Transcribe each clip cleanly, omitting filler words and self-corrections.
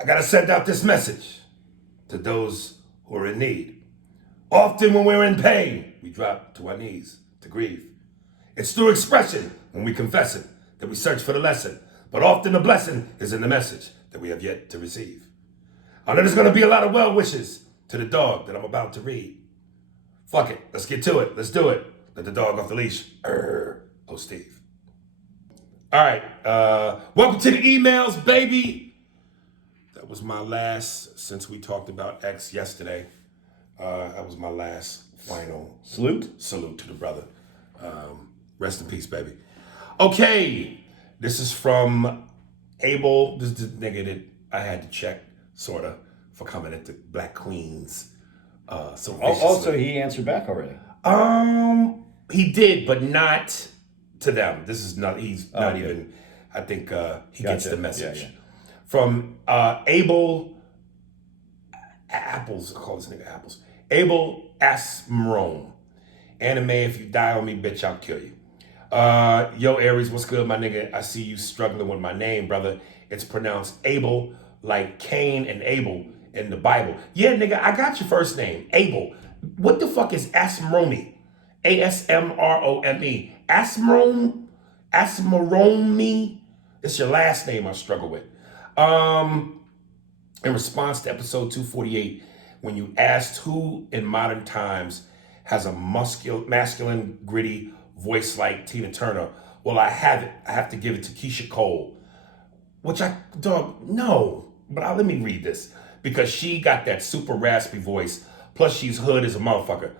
I gotta send out this message to those who are in need. Often when we're in pain, we drop to our knees to grieve. It's through expression when we confess it that we search for the lesson. But often the blessing is in the message that we have yet to receive. I know there's gonna be a lot of well wishes to the dog that I'm about to read. Fuck it, let's get to it, let's do it. Let the dog off the leash. Oh, Steve. All right, welcome to the emails, baby. That was my last, since we talked about X yesterday, that was my last final Salute to the brother. Rest in peace, baby. Okay, this is from Abel. This is the nigga that I had to check, sorta, for coming at the Black Queens. So also, he answered back already. He did, but not to them. This is not. He's not okay. even. I think he gets the message. Yeah. From Abel Apples. I call this nigga Apples. Abel Asmarone. Anime, if you die on me, bitch, I'll kill you. Yo, Aries, what's good, my nigga? I see you struggling with my name, brother. It's pronounced Abel, like Cain and Abel in the Bible. Yeah, nigga, I got your first name, Abel. What the fuck is Asmarone? Asmrome. Asmarone. It's your last name I struggle with. In response to episode 248, when you asked who in modern times has a masculine, gritty voice like Tina Turner, well, I have it. I have to give it to Keisha Cole, which no. But let me read this, because she got that super raspy voice, plus she's hood as a motherfucker.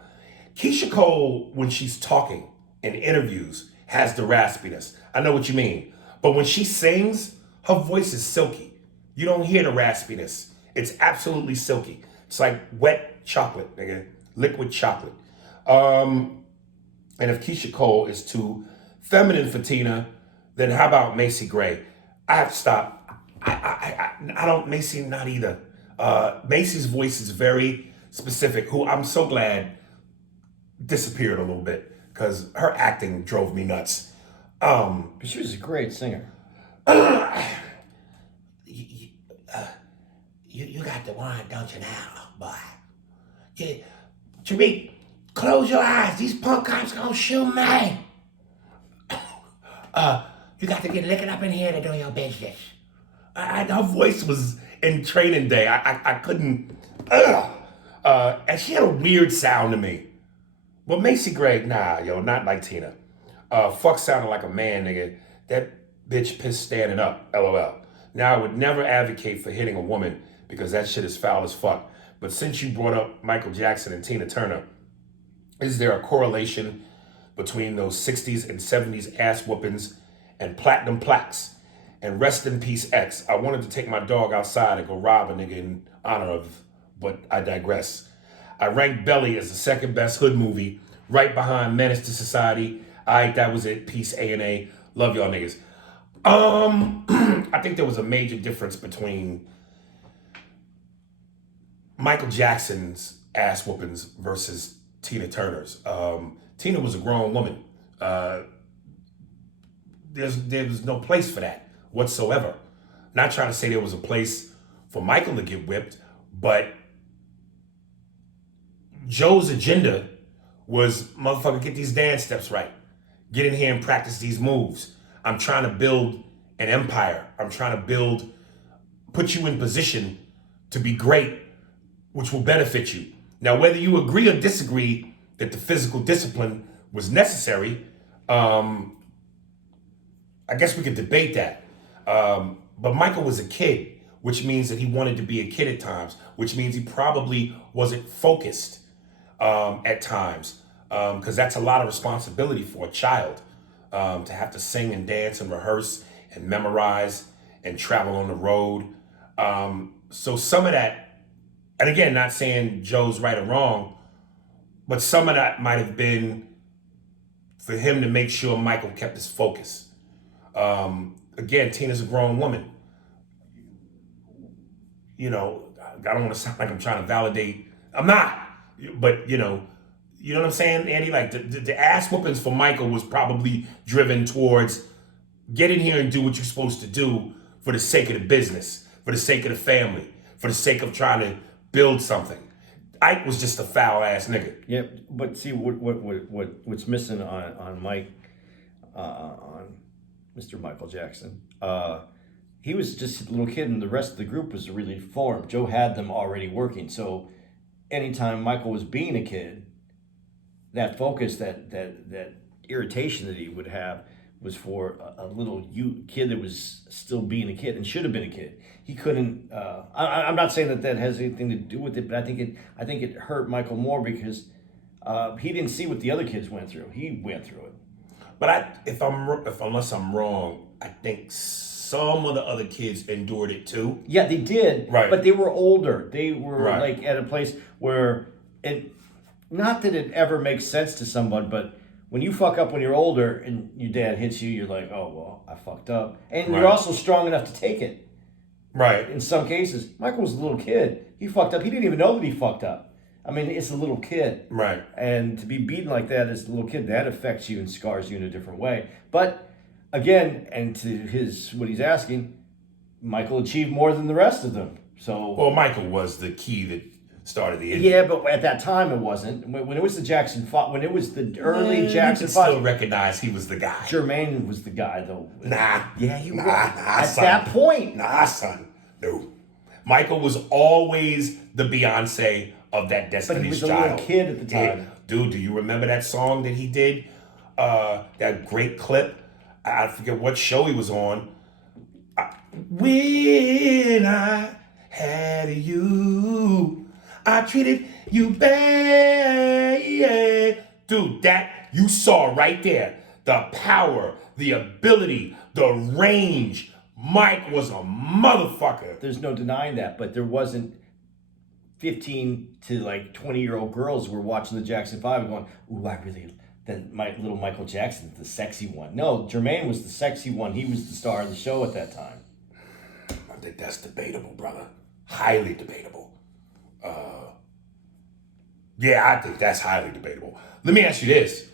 Keisha Cole, when she's talking in interviews, has the raspiness. I know what you mean. But when she sings, her voice is silky. You don't hear the raspiness. It's absolutely silky. It's like wet chocolate, nigga. Liquid chocolate. And if Keisha Cole is too feminine for Tina, then how about Macy Gray? I have to stop. I don't, Macy, not either. Macy's voice is very specific, who I'm so glad disappeared a little bit, because her acting drove me nuts. But she was a great singer. You got the wine, don't you now, boy? Yeah. Tariq, close your eyes. These punk cops gonna shoot me. You got to get licking up in here to do your business. Her voice was in training day. I couldn't. And she had a weird sound to me. But Macy Gray, nah, yo, not like Tina. Fuck sounded like a man, nigga. That bitch pissed standing up, LOL. Now, I would never advocate for hitting a woman, because that shit is foul as fuck. But since you brought up Michael Jackson and Tina Turner, is there a correlation between those 60s and 70s ass whoopings and platinum plaques? And rest in peace, X. I wanted to take my dog outside and go rob a nigga in honor of, but I digress. I ranked Belly as the second best hood movie, right behind Menace to Society. Alright, that was it. Peace, A&A. Love y'all niggas. I think there was a major difference between Michael Jackson's ass whoopings versus Tina Turner's. Tina was a grown woman. There was no place for that whatsoever. Not trying to say there was a place for Michael to get whipped, but Joe's agenda was, motherfucker, get these dance steps right. Get in here and practice these moves. I'm trying to build an empire. I'm trying to put you in position to be great, which will benefit you. Now, whether you agree or disagree that the physical discipline was necessary, I guess we could debate that. But Michael was a kid, which means that he wanted to be a kid at times, which means he probably wasn't focused at times, because that's a lot of responsibility for a child, to have to sing and dance and rehearse and memorize and travel on the road. So some of that, and again, not saying Joe's right or wrong, but some of that might have been for him to make sure Michael kept his focus. Again, Tina's a grown woman. You know, I don't want to sound like I'm trying to validate. I'm not. But, you know what I'm saying, Andy? Like, the ass whoopings for Michael was probably driven towards get in here and do what you're supposed to do for the sake of the business. for the sake of the family, for the sake of trying to build something. Ike was just a foul ass nigga. Yeah, but see what's missing on Mike, on Mr. Michael Jackson. He was just a little kid, and the rest of the group was really formed. Joe had them already working, so anytime Michael was being a kid, that focus, that irritation that he would have was for a little kid that was still being a kid and should have been a kid. He couldn't. I'm not saying that has anything to do with it, but I think it hurt Michael more because he didn't see what the other kids went through. He went through it. But unless I'm wrong, I think some of the other kids endured it too. Yeah, they did. Right. But they were older. They were right. like at a place where it. Not that it ever makes sense to someone, but when you fuck up when you're older and your dad hits you, you're like, oh, well, I fucked up. And right. You're also strong enough to take it. Right. In some cases. Michael was a little kid. He fucked up. He didn't even know that he fucked up. I mean, it's a little kid. Right. And to be beaten like that as a little kid, that affects you and scars you in a different way. But again, and to what he's asking, Michael achieved more than the rest of them. So well, Michael was the key that started the Yeah, but at that time it wasn't. When it was the Jackson 5, when it was the early Jackson 5, still recognize he was the guy. Jermaine was the guy, though. Nah. Yeah, he was. Nah, at son. that point. Nah, son. No. Michael was always the Beyonce of that Destiny's Child. But he was a little kid at the time. Yeah. Dude, do you remember that song that he did? That great clip? I forget what show he was on. When I had you, I treated you bad. Dude, that you saw right there. The power, the ability, the range. Mike was a motherfucker. There's no denying that, but there wasn't 15 to like 20-year-old girls who were watching the Jackson 5 and going, ooh, my little Michael Jackson's the sexy one. No, Jermaine was the sexy one. He was the star of the show at that time. I think that's debatable, brother. Highly debatable. Yeah, I think that's highly debatable. Let me ask you this.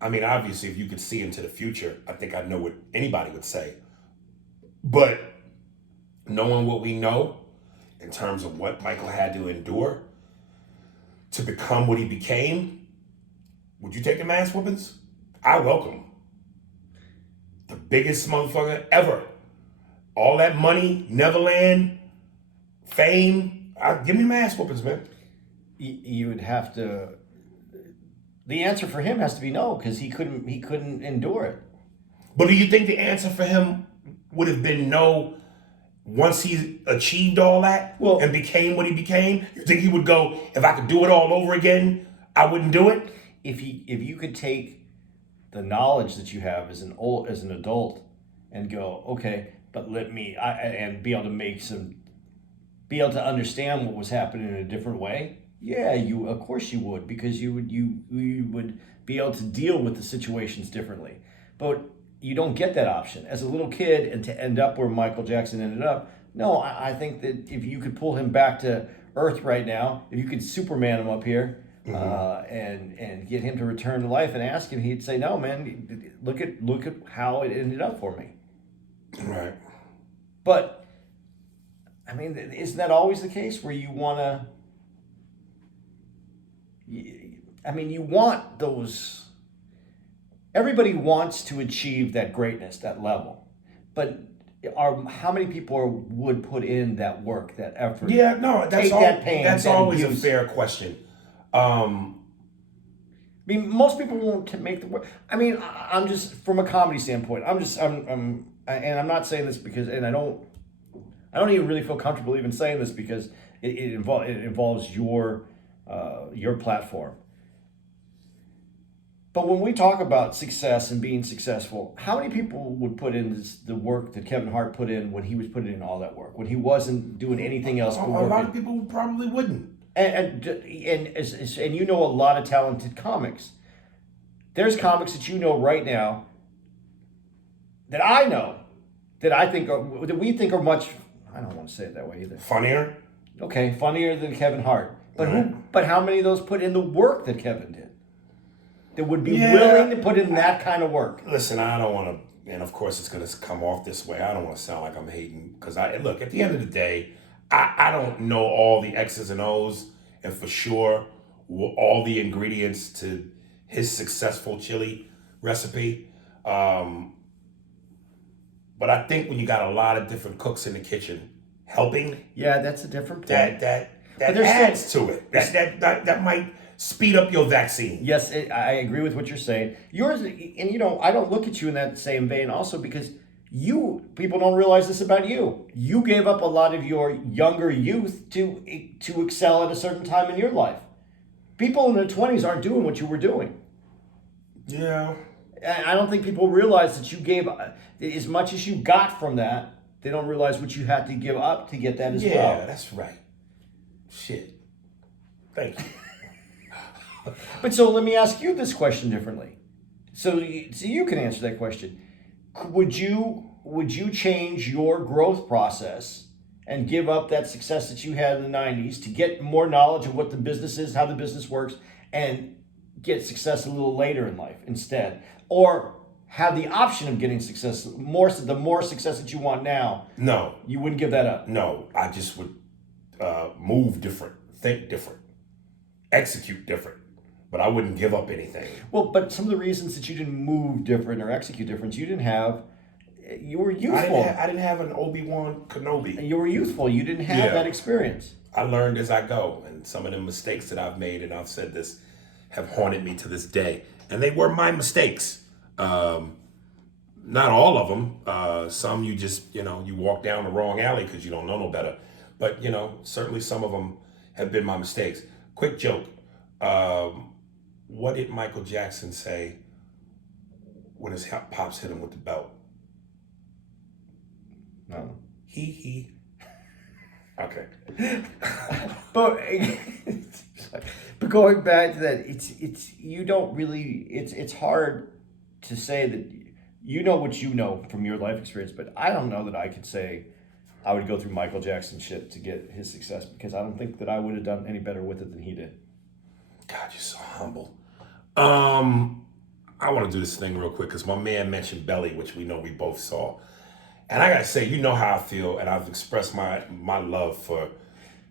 I mean, obviously, if you could see into the future, I think I know what anybody would say. But knowing what we know in terms of what Michael had to endure to become what he became, would you take the mass whoopings? I welcome him. The biggest motherfucker ever. All that money, Neverland, fame. Give me mass whoopings, man. You would have to. The answer for him has to be no, because he couldn't endure it. But do you think the answer for him would have been no once he achieved all that and became what he became? You think he would go, if I could do it all over again, I wouldn't do it? If you could take the knowledge that you have as an adult and go, okay, but and be able to understand what was happening in a different way. Yeah, of course you would, because you would be able to deal with the situations differently. But you don't get that option as a little kid, and to end up where Michael Jackson ended up. No, I think that if you could pull him back to earth right now, if you could Superman him up here, and get him to return to life and ask him, he'd say, "No, man, look at how it ended up for me." Right. But I mean, isn't that always the case where you want to? I mean, you want those. Everybody wants to achieve that greatness, that level, but how many people would put in that work, that effort? Yeah, no, that pain. That's always abuse. A fair question. I mean, most people won't make the work. I mean, I'm just from a comedy standpoint. And I'm not saying this because, and I don't even really feel comfortable even saying this because it involves your platform. But when we talk about success and being successful, how many people would put in the work that Kevin Hart put in when he was putting in all that work, when he wasn't doing anything else? A lot of people probably wouldn't. And you know a lot of talented comics. There's comics that you know right now that I know that we think are much. I don't want to say it that way either. Funnier. Okay, funnier than Kevin Hart. But how many of those put in the work that Kevin did? That would be willing to put in that kind of work. Listen, I don't want to, and of course it's gonna come off this way. I don't want to sound like I'm hating because I look at the end of the day, I don't know all the X's and O's and for sure all the ingredients to his successful chili recipe. But I think when you got a lot of different cooks in the kitchen helping, Yeah, that's a different point. that But there's adds to it. That might speed up your vaccine. Yes, I agree with what you're saying. Yours, and I don't look at you in that same vein also because people don't realize this about you. You gave up a lot of your younger youth to excel at a certain time in your life. People in their 20s aren't doing what you were doing. Yeah. And I don't think people realize that you gave as much as you got from that. They don't realize what you had to give up to get that as well. Yeah, that's right. Shit. Thank you. But so let me ask you this question differently. So you can answer that question. Would you change your growth process and give up that success that you had in the 90s to get more knowledge of what the business is, how the business works, and get success a little later in life instead? Or have the option of getting success, the more success that you want now? No. You wouldn't give that up? No, I just would move different, think different, execute different. But I wouldn't give up anything. Well, but some of the reasons that you didn't move different or execute different, you were youthful. I didn't have an Obi-Wan Kenobi. You were youthful. You didn't have that experience. I learned as I go. And some of the mistakes that I've made, and I've said this, have haunted me to this day. And they were my mistakes. Not all of them. Some you just, you walk down the wrong alley because you don't know no better. But, certainly some of them have been my mistakes. Quick joke. What did Michael Jackson say when his pops hit him with the belt? No. He. Okay. But going back to that, it's hard to say that you know what you know from your life experience, but I don't know that I could say I would go through Michael Jackson's shit to get his success because I don't think that I would have done any better with it than he did. God, you're so humble. I want to do this thing real quick because my man mentioned Belly, which we know we both saw. And I gotta say, you know how I feel, and I've expressed my love for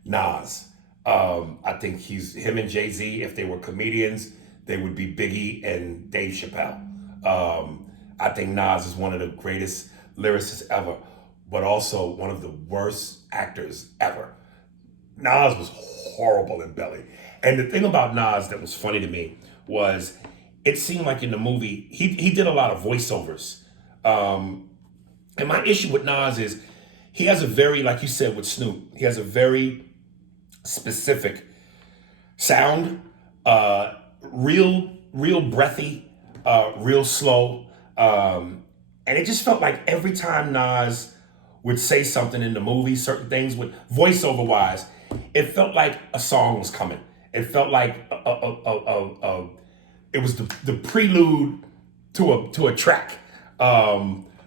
Nas. I think him and Jay-Z, if they were comedians, they would be Biggie and Dave Chappelle. I think Nas is one of the greatest lyricists ever, but also one of the worst actors ever. Nas was horrible in Belly. And the thing about Nas that was funny to me was it seemed like in the movie, he did a lot of voiceovers. And my issue with Nas is he has a very, like you said with Snoop, he has a very specific sound, real breathy, real slow. And it just felt like every time Nas would say something in the movie, certain things with voiceover wise, it felt like a song was coming. It felt like it was the prelude to a track.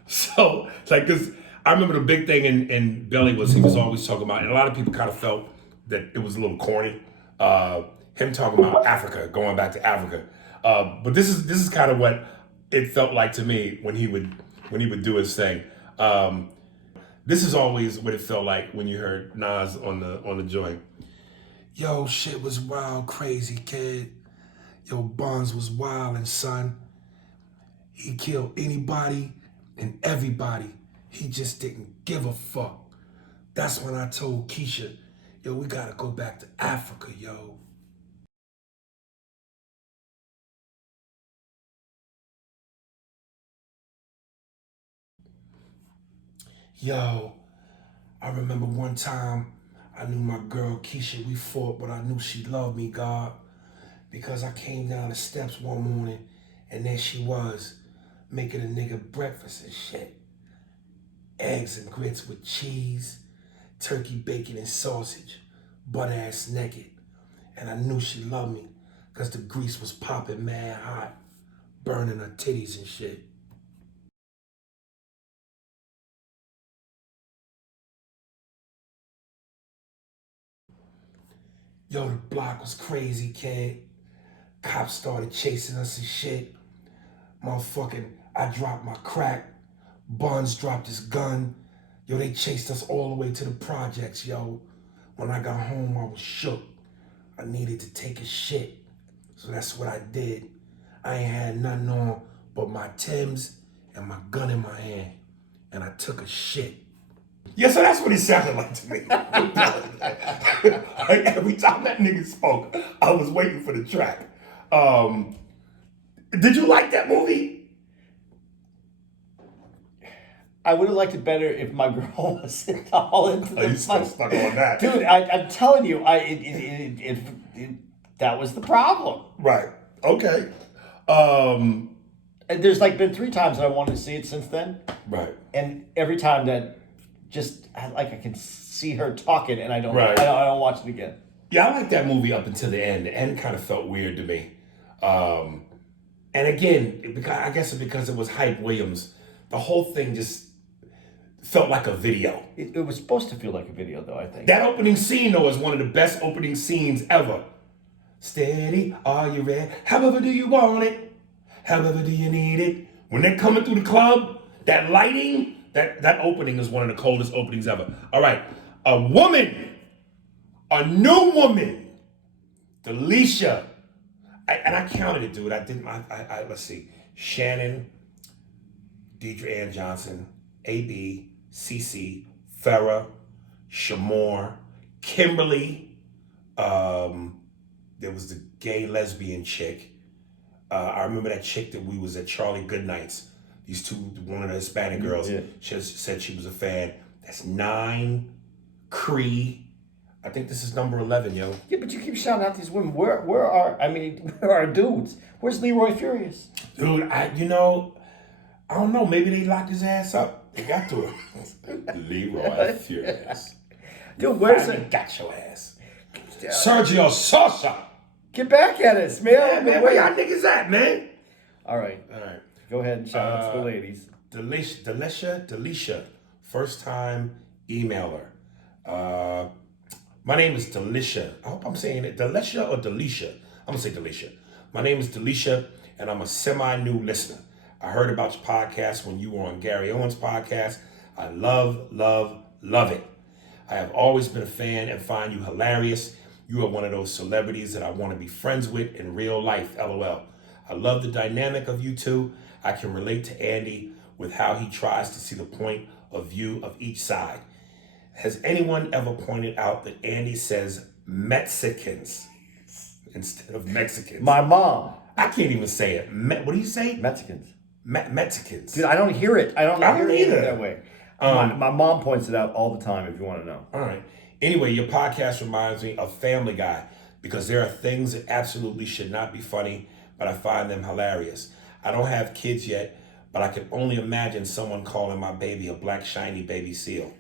So like, cause I remember the big thing in Belly was he was always talking about, and a lot of people kind of felt that it was a little corny. Him talking about Africa, going back to Africa. But this is kind of what it felt like to me when he would do his thing. This is always what it felt like when you heard Nas on the joint. Yo, shit was wild, crazy, kid. Yo, Bonds was wild and son. He killed anybody and everybody. He just didn't give a fuck. That's when I told Keisha, yo, we gotta go back to Africa, yo. Yo, I remember one time I knew my girl Keisha, we fought, but I knew she loved me, God, because I came down the steps one morning and there she was, making a nigga breakfast and shit. Eggs and grits with cheese, turkey, bacon, and sausage, butt-ass naked. And I knew she loved me because the grease was popping mad hot, burning her titties and shit. Yo, the block was crazy, kid. Cops started chasing us and shit. Motherfucking, I dropped my crack. Buns dropped his gun. Yo, they chased us all the way to the projects, yo. When I got home, I was shook. I needed to take a shit. So that's what I did. I ain't had nothing on but my Timbs and my gun in my hand. And I took a shit. Yeah, so that's what it sounded like to me. Like, every time that nigga spoke, I was waiting for the track. Did you like that movie? I would have liked it better if my girl wasn't all into the You still stuck on that. Dude, I'm telling you, that was the problem. Right. Okay. And there's like been 3 times that I wanted to see it since then. Right. And every time that I can see her talking and I don't Right. I don't watch it again. Yeah, I like that movie up until the end. The end kind of felt weird to me. And again, I guess because it was Hype Williams, the whole thing just felt like a video. It was supposed to feel like a video, though, I think. That opening scene, though, is one of the best opening scenes ever. Steady, are you ready? However do you want it? However do you need it? When they're coming through the club, that lighting, that opening is one of the coldest openings ever. All right, a new woman, Delisha. And I counted it, dude. I didn't. Let's see. Shannon, Deidre Ann Johnson, AB, Cece, Farrah, Shamor, Kimberly. There was the gay lesbian chick. I remember that chick that we was at Charlie Goodnight's. These two, one of the Hispanic girls, she said she was a fan. That's 9. Cree. I think this is number 11, yo. Yeah, but you keep shouting out these women. Where are our dudes? Where's Leroy Furious? Dude, I don't know. Maybe they locked his ass up. They got to him. Leroy Furious. Dude, where's it? Got your ass. Sergio Sosa. Get back at us, man. Yeah, man, where y'all niggas at, man? All right. Go ahead and shout out to the ladies. Delisha, first time emailer. My name is Delisha. I hope I'm saying it. Delisha or Delisha? I'm gonna say Delisha. My name is Delisha, and I'm a semi-new listener. I heard about your podcast when you were on Gary Owens' podcast. I love it. I have always been a fan and find you hilarious. You are one of those celebrities that I want to be friends with in real life, LOL. I love the dynamic of you two. I can relate to Andy with how he tries to see the point of view of each side. Has anyone ever pointed out that Andy says Mexicans instead of Mexicans? My mom. I can't even say it. What do you say? Mexicans. Mexicans. Dude, I don't hear it. I don't hear it either that way. My mom points it out all the time if you want to know. All right. Anyway, your podcast reminds me of Family Guy because there are things that absolutely should not be funny, but I find them hilarious. I don't have kids yet, but I can only imagine someone calling my baby a black shiny baby seal.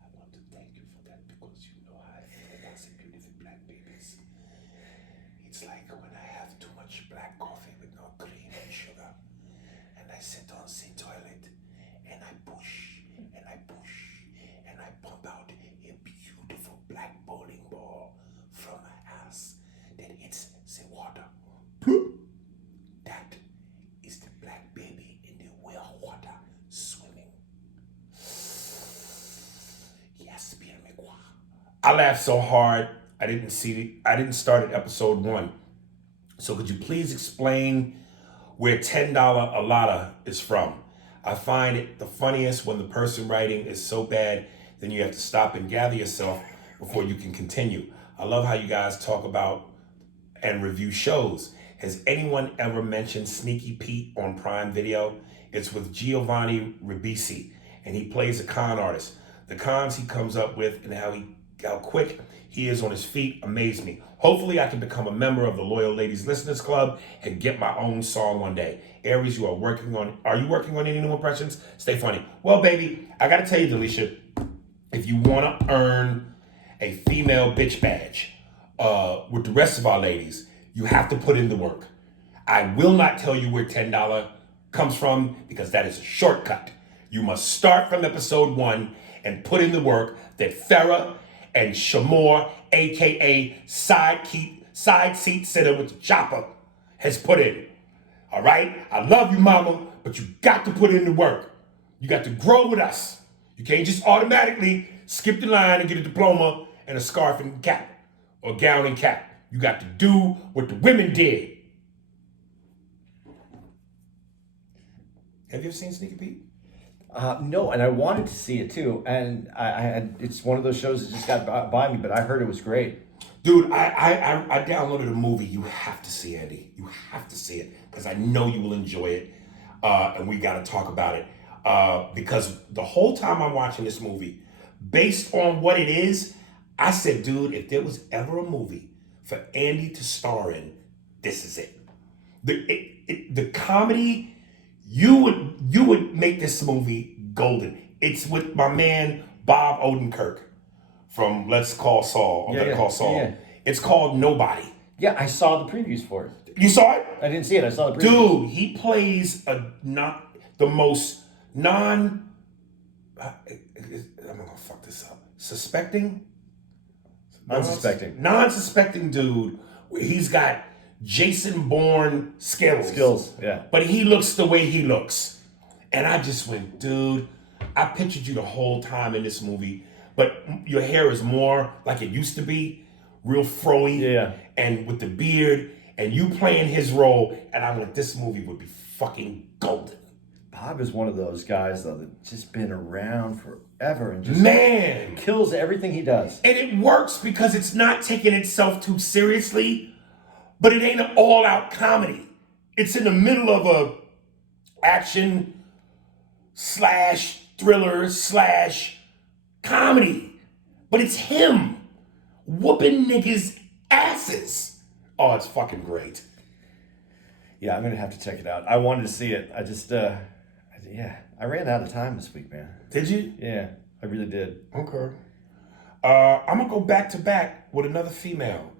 I want to thank you for that because you know how I feel about the beautiful black babies. It's like when I have too much black coffee with no cream and sugar, and I sit on the toilet, and I push, and I push, and I pump out a beautiful black bowling ball from my ass. Then it's the water. That is the black baby in the well water swimming. Yes, Pierre McGuire. I laughed so hard I didn't start at episode 1. So could you please explain where $10 Alada is from? I find it the funniest when the person writing is so bad, then you have to stop and gather yourself before you can continue. I love how you guys talk about and review shows. Has anyone ever mentioned Sneaky Pete on Prime Video? It's with Giovanni Ribisi, and he plays a con artist. The cons he comes up with and how quick he is on his feet amaze me. Hopefully I can become a member of the Loyal Ladies Listeners Club and get my own song one day. Aries, are you working on any new impressions? Stay funny. Well, baby, I gotta tell you, Delisha, if you wanna earn a female bitch badge with the rest of our ladies, you have to put in the work. I will not tell you where $10 comes from because that is a shortcut. You must start from episode 1 and put in the work that Farrah and Shamor, aka side seat sitter with the chopper, has put in. All right? I love you, mama, but you got to put in the work. You got to grow with us. You can't just automatically skip the line and get a diploma and a scarf and cap or gown and cap. You got to do what the women did. Have you ever seen Sneaky Pete? No, and I wanted to see it too, and I had. It's one of those shows that just got by me, but I heard it was great. Dude, I downloaded a movie. You have to see, Andy. You have to see it because I know you will enjoy it, and we got to talk about it because the whole time I'm watching this movie, based on what it is, I said, dude, if there was ever a movie for Andy to star in, this is it. The comedy, you would make this movie golden. It's with my man Bob Odenkirk from Let's Call Saul. Or Better Call Saul. Yeah. It's called Nobody. Yeah, I saw the previews for it. You saw it? I didn't see it. I saw the previews. Dude, he plays not the most I'm gonna fuck this up. Non-suspecting dude. He's got Jason Bourne skills. Yeah. But he looks the way he looks. And I just went, dude, I pictured you the whole time in this movie, but your hair is more like it used to be, real froey. Yeah. And with the beard, and you playing his role, and I'm like, this movie would be fucking golden. Bob is one of those guys, though, that's just been around forever and just kills everything he does. And it works because it's not taking itself too seriously, but it ain't an all-out comedy. It's in the middle of a action slash thriller slash comedy. But it's him whooping niggas' asses. Oh, it's fucking great. Yeah, I'm going to have to check it out. I wanted to see it. I just, I ran out of time this week, man. Did you? Yeah, I really did. Okay. I'm going to go back to back with another female.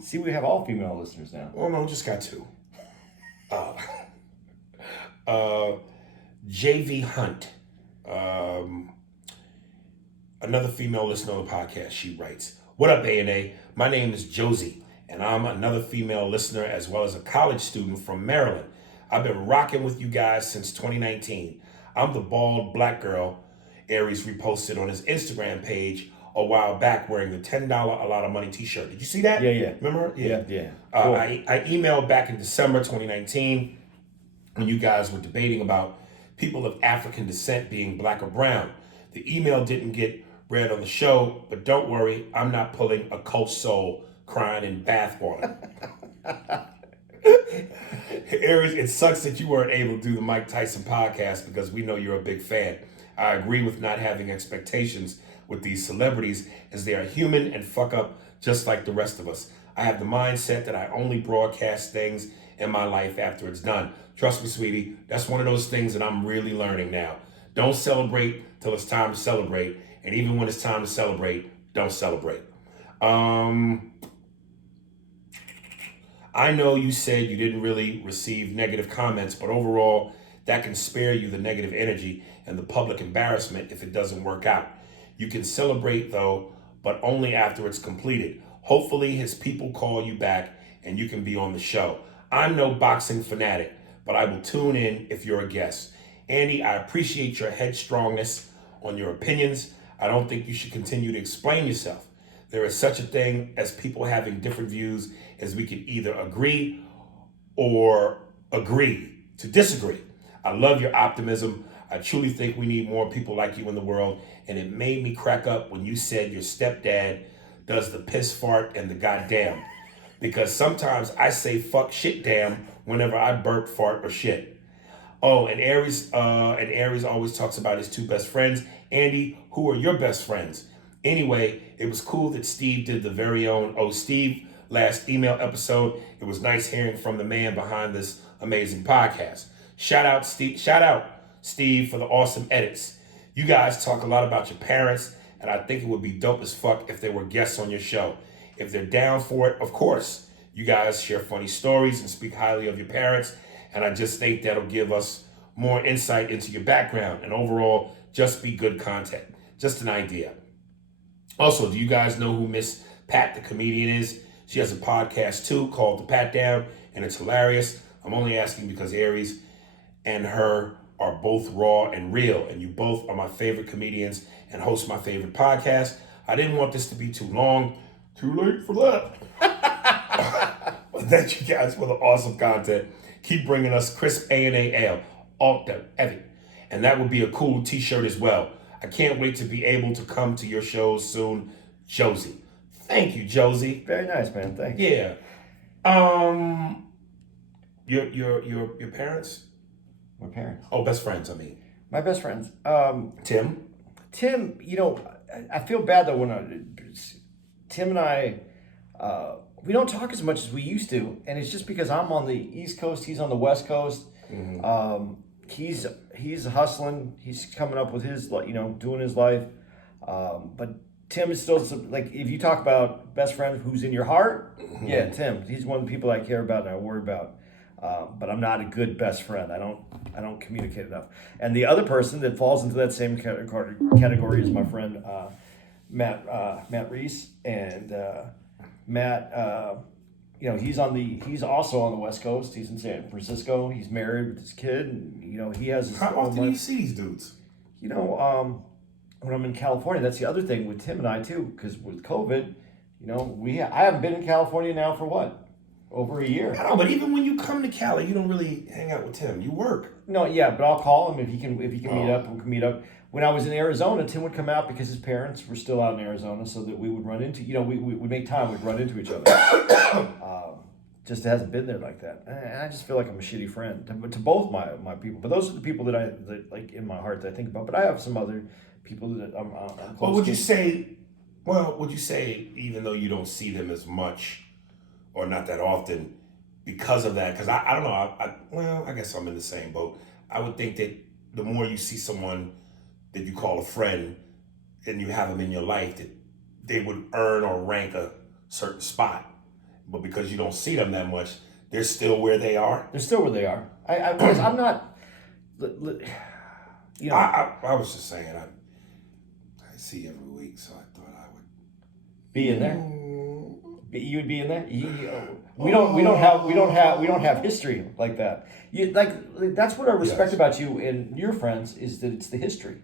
See, we have all female listeners now. Oh, no, just got two. JV Hunt. Another female listener on the podcast, she writes, "What up, A&A? My name is Josie, and I'm another female listener as well as a college student from Maryland. I've been rocking with you guys since 2019. I'm the bald black girl Aries reposted on his Instagram page a while back wearing the $10 a lot of money t-shirt. Did you see that? Yeah. Remember? Yeah. Cool. I emailed back in December 2019 when you guys were debating about people of African descent being black or brown. The email didn't get read on the show, but don't worry, I'm not pulling a Coach Soul crying in bathwater. Aries, it sucks that you weren't able to do the Mike Tyson podcast because we know you're a big fan. I agree with not having expectations with these celebrities as they are human and fuck up just like the rest of us. I have the mindset that I only broadcast things in my life after it's done. Trust me, sweetie, that's one of those things that I'm really learning now. Don't celebrate till it's time to celebrate. And even when it's time to celebrate, don't celebrate. I know you said you didn't really receive negative comments, but overall, that can spare you the negative energy and the public embarrassment if it doesn't work out. You can celebrate, though, but only after it's completed. Hopefully, his people call you back and you can be on the show. I'm no boxing fanatic, but I will tune in if you're a guest. Andy, I appreciate your headstrongness on your opinions. I don't think you should continue to explain yourself. There is such a thing as people having different views, as we can either agree or agree to disagree. I love your optimism. I truly think we need more people like you in the world, and it made me crack up when you said your stepdad does the piss fart and the goddamn. Because sometimes I say fuck shit damn whenever I burp, fart, or shit. Oh, and Aries always talks about his two best friends. Andy, who are your best friends? Anyway, it was cool that Steve did the very own Oh Steve last email episode. It was nice hearing from the man behind this amazing podcast. Shout out Steve for the awesome edits. You guys talk a lot about your parents, and I think it would be dope as fuck if they were guests on your show. If they're down for it, of course. You guys share funny stories and speak highly of your parents, and I just think that'll give us more insight into your background and overall just be good content. Just an idea. Also, do you guys know who Miss Pat the comedian is? She has a podcast too called The Pat Down, and it's hilarious. I'm only asking because Aries and her are both raw and real, and you both are my favorite comedians and host my favorite podcast. I didn't want this to be too long. Too late for that. But thank you guys for the awesome content. Keep bringing us crisp A&A ale, alt heavy. And that would be a cool t-shirt as well. I can't wait to be able to come to your shows soon, Josie. Thank you, Josie. Very nice, man. Thanks. Yeah. Your parents? My parents. Oh, best friends, I mean. My best friends. Tim? Tim, I feel bad though when Tim and I, we don't talk as much as we used to, and it's just because I'm on the East Coast, he's on the West Coast. Mm-hmm. He's hustling, he's coming up with his, doing his life. But Tim is still like, if you talk about best friend who's in your heart, mm-hmm. Yeah, Tim. He's one of the people I care about and I worry about. But I'm not a good best friend. I don't communicate enough. And the other person that falls into that same category is my friend Matt Reese, and Matt. He's also on the West Coast. He's in San Francisco. He's married with his kid, and he has. How often do you see these dudes? When I'm in California, that's the other thing with Tim and I too, because with COVID, I haven't been in California now for what? Over a year. I know, but even when you come to Cali, you don't really hang out with Tim. You work. No, yeah, but I'll call him if he can meet up. We can meet up. When I was in Arizona, Tim would come out because his parents were still out in Arizona, so that we would run into. We would make time. We'd run into each other. Just hasn't been there like that, and I just feel like I'm a shitty friend to both my people. But those are the people that like in my heart that I think about. But I have some other people that I'm close Well, would to. you say? Well, would you say even though you don't see them as much? Or not that often, because of that. Because I don't know. I guess I'm in the same boat. I would think that the more you see someone that you call a friend, and you have them in your life, that they would earn or rank a certain spot. But because you don't see them that much, they're still where they are. They're still where they are. I'm not. I was just saying. I see you every week, so I thought I would be in there. You would be in there. We don't have history like that. That's what I respect about you and your friends is that it's the history.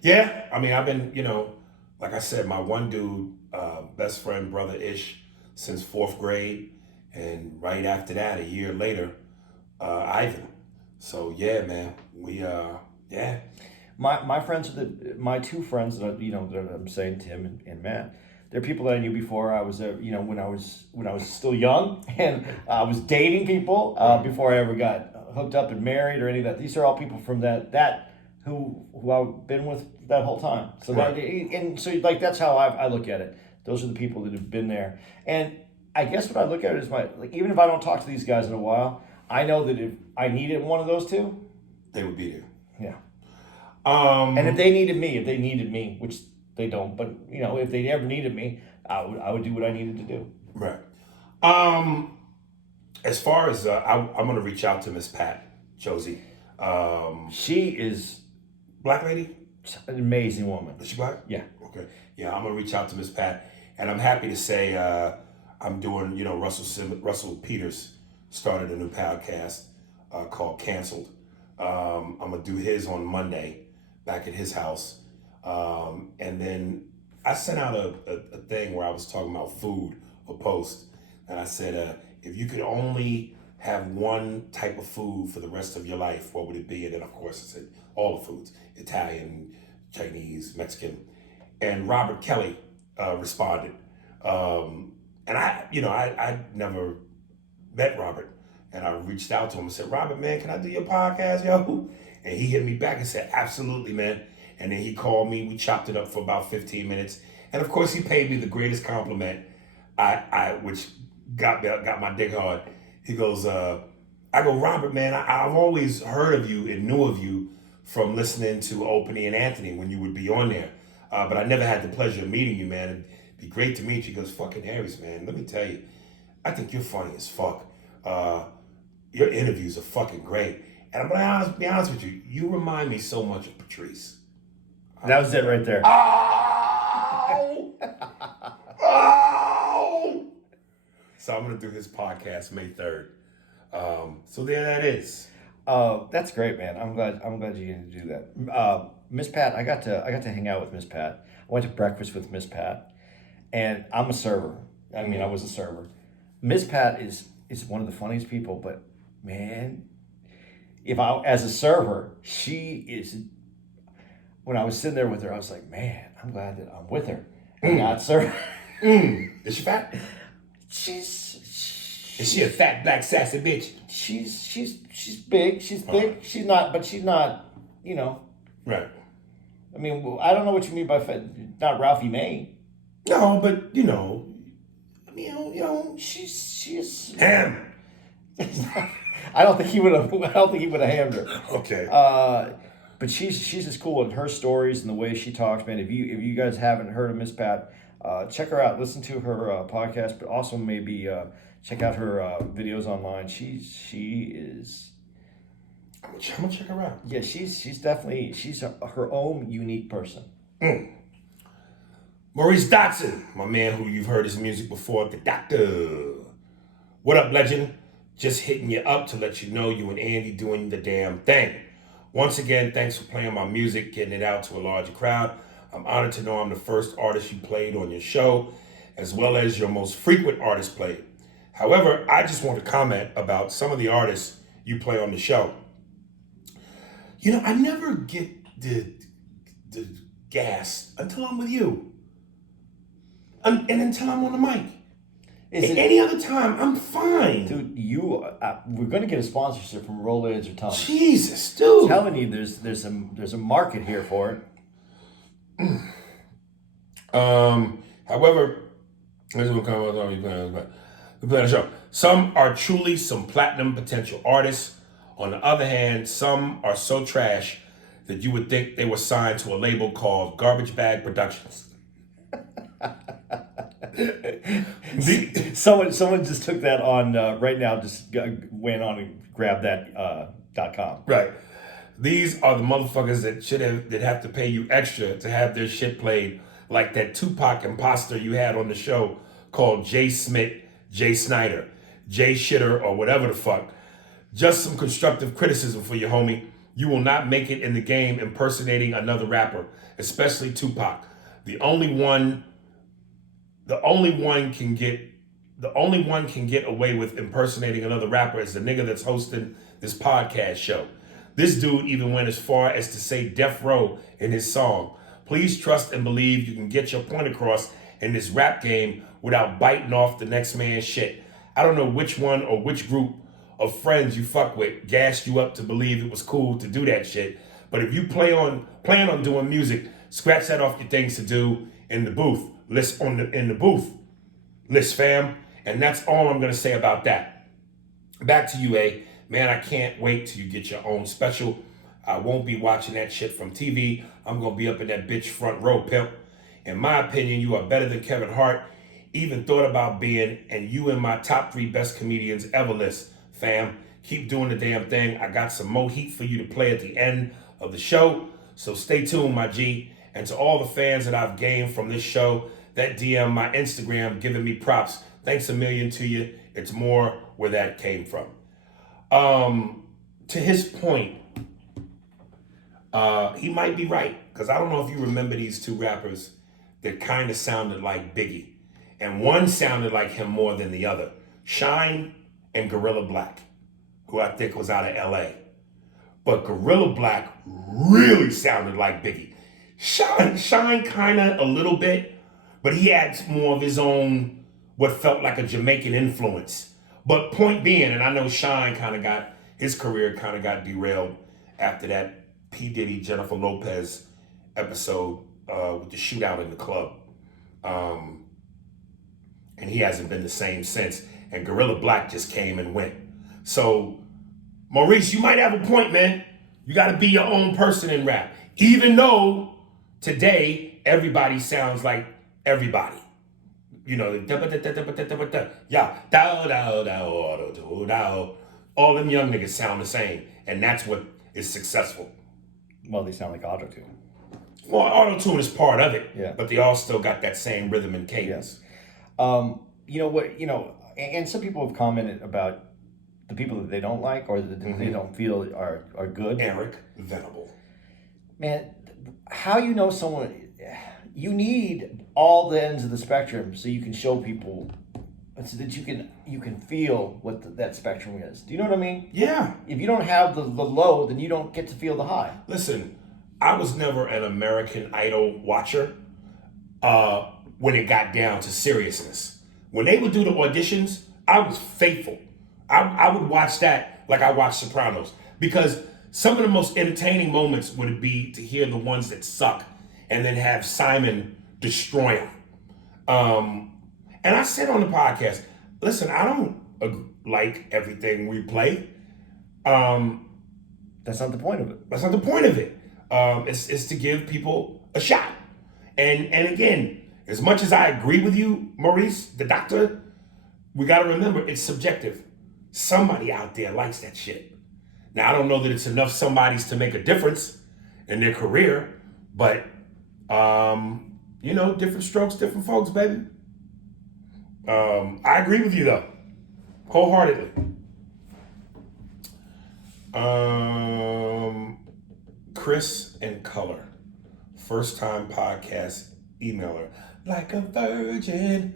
Yeah, I mean, I've been, like I said, my one dude, best friend, brother-ish, since 4th grade, and right after that, a year later, Ivan. So yeah, man, we yeah. My friends my two friends that I'm saying, Tim and Matt. They're people that I knew before I was when I was still young and I was dating people before I ever got hooked up and married or any of that. These are all people from that who I've been with that whole time. So that's how I look at it. Those are the people that have been there. And I guess what I look at it is even if I don't talk to these guys in a while, I know that if I needed one of those two, they would be there. Yeah. And if they needed me, which they don't, but if they ever needed me, I would do what I needed to do. Right. As far as I'm going to reach out to Miss Pat Josie. She is black lady. An amazing woman. Is she black? Yeah. Okay. Yeah, I'm going to reach out to Miss Pat, and I'm happy to say I'm doing. Russell Peters started a new podcast called Canceled. I'm going to do his on Monday back at his house. And then I sent out a thing where I was talking about food, a post, and I said, if you could only have one type of food for the rest of your life, what would it be? And then of course I said all the foods, Italian, Chinese, Mexican. And Robert Kelly responded. And I never met Robert. And I reached out to him and said, Robert, man, can I do your podcast, yo? And he hit me back and said, absolutely, man. And then he called me. We chopped it up for about 15 minutes. And of course, he paid me the greatest compliment, which got my dick hard. He goes, I go, Robert, man, I've always heard of you and knew of you from listening to Opie and Anthony when you would be on there. But I never had the pleasure of meeting you, man. It'd be great to meet you. He goes, fucking Harris, man, let me tell you, I think you're funny as fuck. Your interviews are fucking great. And I'm going to be honest with you, you remind me so much of Patrice. That was it right there. Oh! Oh! So I'm going to do his podcast May 3rd. So there that is. That's great, man. I'm glad you get to do that. Miss Pat, I got to hang out with Miss Pat. I went to breakfast with Miss Pat, and I'm a server. I mean, I was a server. Miss Pat is one of the funniest people, but man, if I as a server, she is. When I was sitting there with her, I was like, man, I'm glad that I'm with her and not serving. Is she fat? She's Is she a fat black sassy bitch? She's big. She's thick. She's not, but she's not. You know. Right. I mean, I don't know what you mean by fat. Not Ralphie May. No, but you know, She's ham. I don't think he would have. I don't think he would have hammed her. Okay. But she's just cool, and her stories and the way she talks, man. If you guys haven't heard of Miss Pat, check her out. Listen to her podcast, but also maybe check out her videos online. She is. I'm gonna check her out. Yeah, she's definitely her own unique person. Maurice Dotson, my man who you've heard his music before, the Doctor. What up, legend? Just hitting you up to let you know you and Andy doing the damn thing. Once again, thanks for playing my music, getting it out to a larger crowd. I'm honored to know I'm the first artist you played on your show, as well as your most frequent artist played. However, I just want to comment about some of the artists you play on the show. You know, I never get the gas until I'm with you. And until I'm on the mic. Any other time, I'm fine. Dude, we're going to get a sponsorship from Roll Edge or Thomas. Jesus, dude. I'm telling you, there's a market here for it. However, this will come on we play the show. Some are truly some platinum potential artists. On the other hand, some are so trash that you would think they were signed to a label called Garbage Bag Productions. Someone just took that on right now. Just went on and grabbed that .com. Right. These are the motherfuckers that have to pay you extra to have their shit played, like that Tupac imposter you had on the show called Jay Smith, Jay Snyder, Jay Shitter, or whatever the fuck. Just some constructive criticism for you, homie. You will not make it in the game impersonating another rapper, especially Tupac. The only one can get away with impersonating another rapper is the nigga that's hosting this podcast show. This dude even went as far as to say death row in his song. Please trust and believe you can get your point across in this rap game without biting off the next man's shit. I don't know which one or which group of friends you fuck with gassed you up to believe it was cool to do that shit. But if you plan on doing music, scratch that off your things to do in the booth. In the booth list, fam. And that's all I'm gonna say about that. Back to you, A. Man, I can't wait till you get your own special. I won't be watching that shit from TV. I'm gonna be up in that bitch front row, pimp. In my opinion, you are better than Kevin Hart. Even thought about being, and you in my top 3 best comedians ever list, fam. Keep doing the damn thing. I got some more heat for you to play at the end of the show. So stay tuned, my G. And to all the fans that I've gained from this show, that DM my Instagram giving me props. Thanks a million to you. It's more where that came from. To his point, he might be right. Because I don't know if you remember these 2 rappers that kind of sounded like Biggie. And one sounded like him more than the other. Shine and Gorilla Black, who I think was out of LA. But Gorilla Black really sounded like Biggie. Shine kind of a little bit, but he had more of his own, what felt like a Jamaican influence. But point being, and I know Shine his career kind of got derailed after that P. Diddy, Jennifer Lopez episode with the shootout in the club. And he hasn't been the same since. And Gorilla Black just came and went. So, Maurice, you might have a point, man. You got to be your own person in rap. Even though today everybody sounds like everybody. You know, all them young niggas sound the same. And that's what is successful. Well, they sound like auto-tune. Well, auto-tune is part of it. Yeah. But they all still got that same rhythm and cadence. Yes. And some people have commented about the people that they don't like or that they don't feel are good. Eric Venable. Man, how you know someone? You need all the ends of the spectrum so you can show people, so that you can feel what that spectrum is. Do you know what I mean? Yeah. If you don't have the low, then you don't get to feel the high. Listen, I was never an American Idol watcher when it got down to seriousness. When they would do the auditions, I was faithful. I would watch that like I watched Sopranos, because some of the most entertaining moments would be to hear the ones that suck and then have Simon destroy them. And I said on the podcast, listen, I don't like everything we play. That's not the point of it. That's not the point of it. It's to give people a shot. And again, as much as I agree with you, Maurice, the doctor, we got to remember it's subjective. Somebody out there likes that shit. Now, I don't know that it's enough somebodies to make a difference in their career, but, different strokes, different folks, baby. I agree with you, though, wholeheartedly. Chris in Color, first time podcast emailer, like a virgin,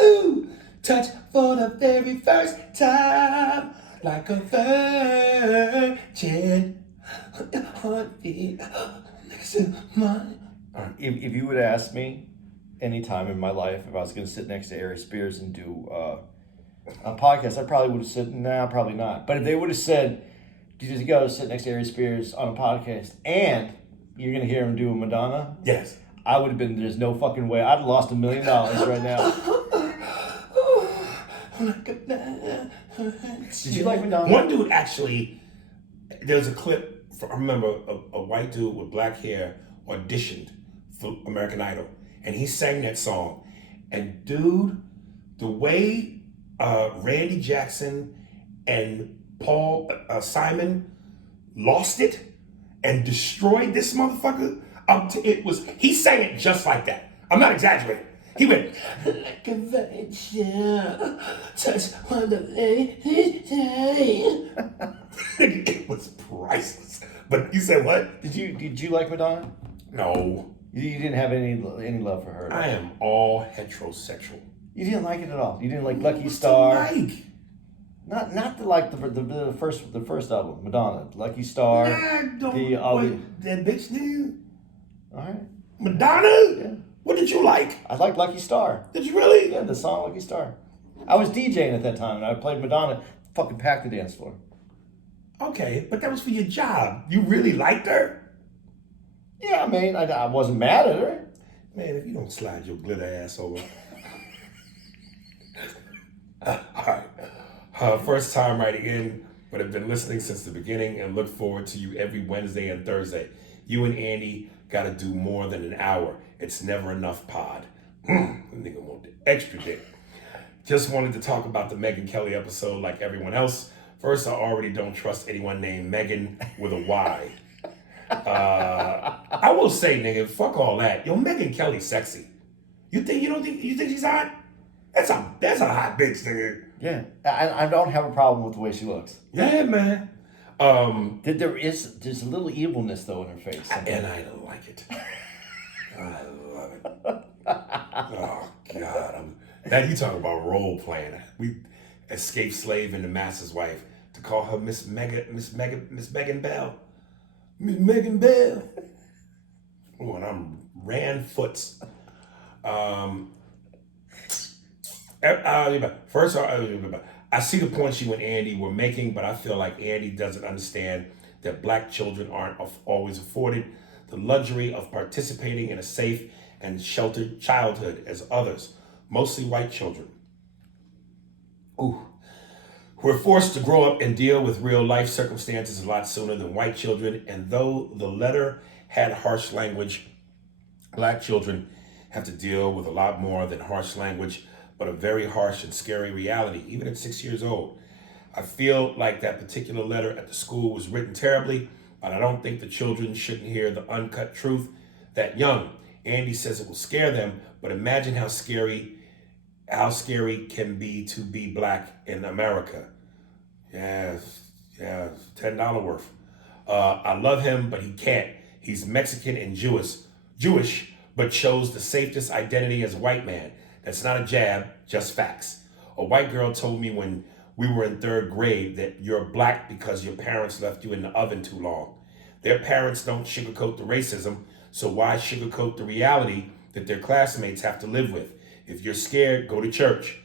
ooh, touch for the very first time, like a virgin, heartbeat next to mine. If you would ask me any time in my life if I was going to sit next to Ari Spears and do a podcast, I probably would have said, nah, probably not. But if they would have said, you go sit next to Ari Spears on a podcast and you're going to hear him do a Madonna, Yes. I would have been, there's no fucking way. I'd have lost $1 million right now. Did you like Madonna? One dude actually, there's a clip, I remember a white dude with black hair auditioned for American Idol, and he sang that song. And dude, the way Randy Jackson and Paul Simon lost it and destroyed this motherfucker, he sang it just like that. I'm not exaggerating. He went, like a virgin, touch on the lady. It was priceless. But you said what? Did you like Madonna? No. You didn't have any love for her. I am all heterosexual. You didn't like it at all. You didn't like Lucky Star. Like? Not the first album, Madonna, Lucky Star. Nah, don't. That bitch did. All right. Madonna? Yeah. What did you like? I liked Lucky Star. Did you really? Yeah, the song Lucky Star. I was DJing at that time, and I played Madonna. Fucking packed the dance floor. Okay, but that was for your job. You really liked her? Yeah, I mean, I wasn't mad at her. Man, if you don't slide your glitter ass over. All right. First time writing in, but have been listening since the beginning and look forward to you every Wednesday and Thursday. You and Andy got to do more than an hour. It's never enough pod. Nigga want the extra dick. Just wanted to talk about the Megyn Kelly episode like everyone else. First, I already don't trust anyone named Megan with a Y. I will say, nigga, fuck all that. Yo, Megyn Kelly's sexy. You think she's hot? That's a hot bitch, nigga. Yeah, I don't have a problem with the way she looks. Yeah, man. There's a little evilness though in her face. And I don't like it. I love it. Oh God! Now you talk about role playing. We escaped slave and the master's wife to call her Miss Megan Bell. Miss Megan Bell. Oh, and I'm ran foots. First, I see the points you and Andy were making, but I feel like Andy doesn't understand that black children aren't always afforded the luxury of participating in a safe and sheltered childhood as others, mostly white children. Ooh. We're forced to grow up and deal with real life circumstances a lot sooner than white children, and though the letter had harsh language, black children have to deal with a lot more than harsh language, but a very harsh and scary reality, even at 6 years old. I feel like that particular letter at the school was written terribly, but I don't think the children shouldn't hear the uncut truth that young. Andy says it will scare them, but imagine how scary can be to be black in America. Yeah, yeah, $10 worth. I love him, but he can't. He's Mexican and Jewish, but chose the safest identity as a white man. That's not a jab, just facts. A white girl told me when we were in third grade that you're black because your parents left you in the oven too long. Their parents don't sugarcoat the racism, so why sugarcoat the reality that their classmates have to live with? If you're scared, go to church.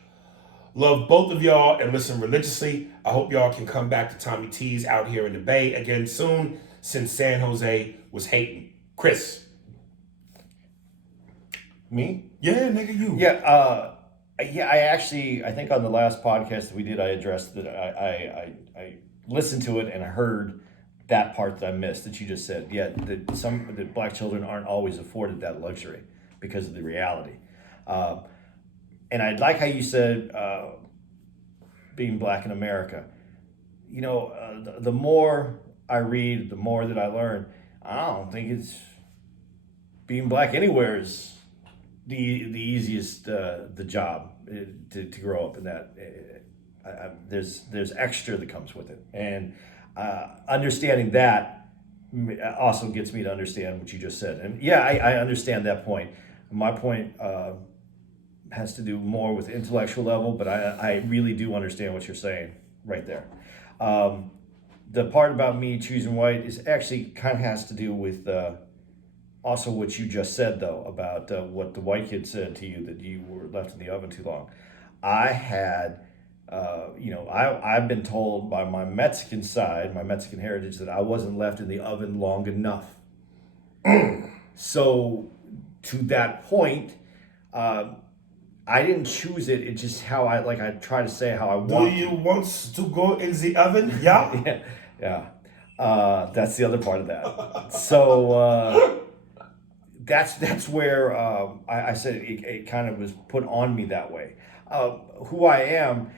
Love both of y'all and listen religiously. I hope y'all can come back to Tommy T's out here in the Bay again soon since San Jose was hating. Chris. Me? Yeah, nigga, you. Yeah, I think on the last podcast that we did, I addressed that I listened to it and I heard that part that I missed that you just said. Yeah, that black children aren't always afforded that luxury because of the reality. And I like how you said being black in America. You know, the more I read, the more that I learn. I don't think it's being black anywhere is the easiest the job to grow up in that. There's extra that comes with it, and understanding that also gets me to understand what you just said. And yeah, I understand that point. My point has to do more with intellectual level, but I really do understand what you're saying right there. The part about me choosing white is actually kind of has to do with also what you just said, though, about what the white kid said to you that you were left in the oven too long. I had, I've been told by my Mexican side, my Mexican heritage, that I wasn't left in the oven long enough. So, to that point, I didn't choose it. It's just how I try to say how I want. Do you want to go in the oven? Yeah. Yeah. That's the other part of that. So that's where I said it kind of was put on me that way. Who I am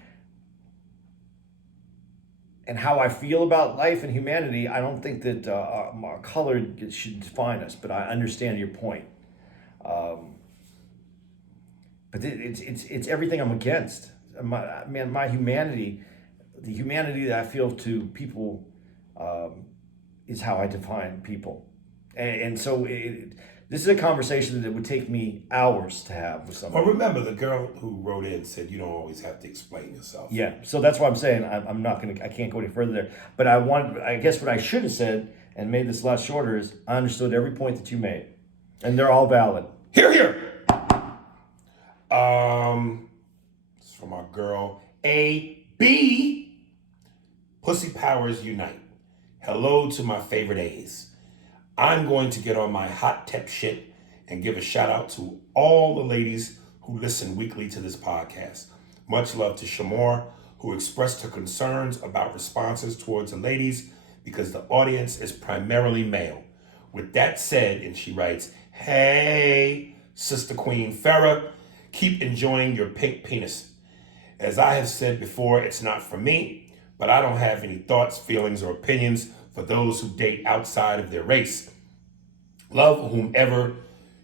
and how I feel about life and humanity, I don't think that our color should define us, but I understand your point. But it's everything I'm against. My humanity, the humanity that I feel to people, is how I define people, and so this is a conversation that would take me hours to have with someone. Well, remember the girl who wrote in said you don't always have to explain yourself. Yeah, so that's why I'm saying I can't go any further there. But I guess what I should have said and made this a lot shorter is I understood every point that you made, and they're all valid. Here. It's from our girl A.B. Pussy Powers Unite. Hello to my favorite A's. I'm going to get on my hot tep shit and give a shout out to all the ladies who listen weekly to this podcast. Much love to Shamor, who expressed her concerns about responses towards the ladies because the audience is primarily male. With that said, and she writes, hey, Sister Queen Farrah, keep enjoying your pink penis. As I have said before, it's not for me, but I don't have any thoughts, feelings, or opinions for those who date outside of their race. Love whomever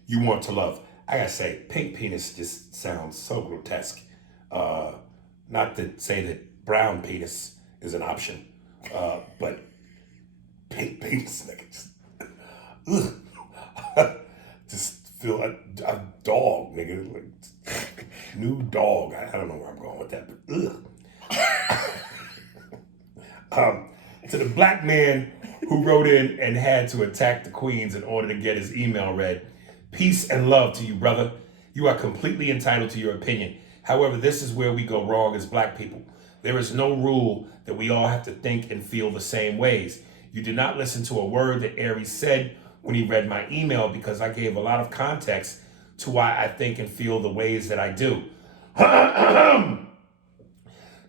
you want to love. I gotta say, pink penis just sounds so grotesque. Not to say that brown penis is an option, but pink penis, nigga, just feel like a dog, nigga. Like, new dog. I don't know where I'm going with that, but to the black man who wrote in and had to attack the queens in order to get his email read, peace and love to you, brother. You are completely entitled to your opinion. However, this is where we go wrong as black people. There is no rule that we all have to think and feel the same ways. You did not listen to a word that Aries said when he read my email because I gave a lot of context to why I think and feel the ways that I do.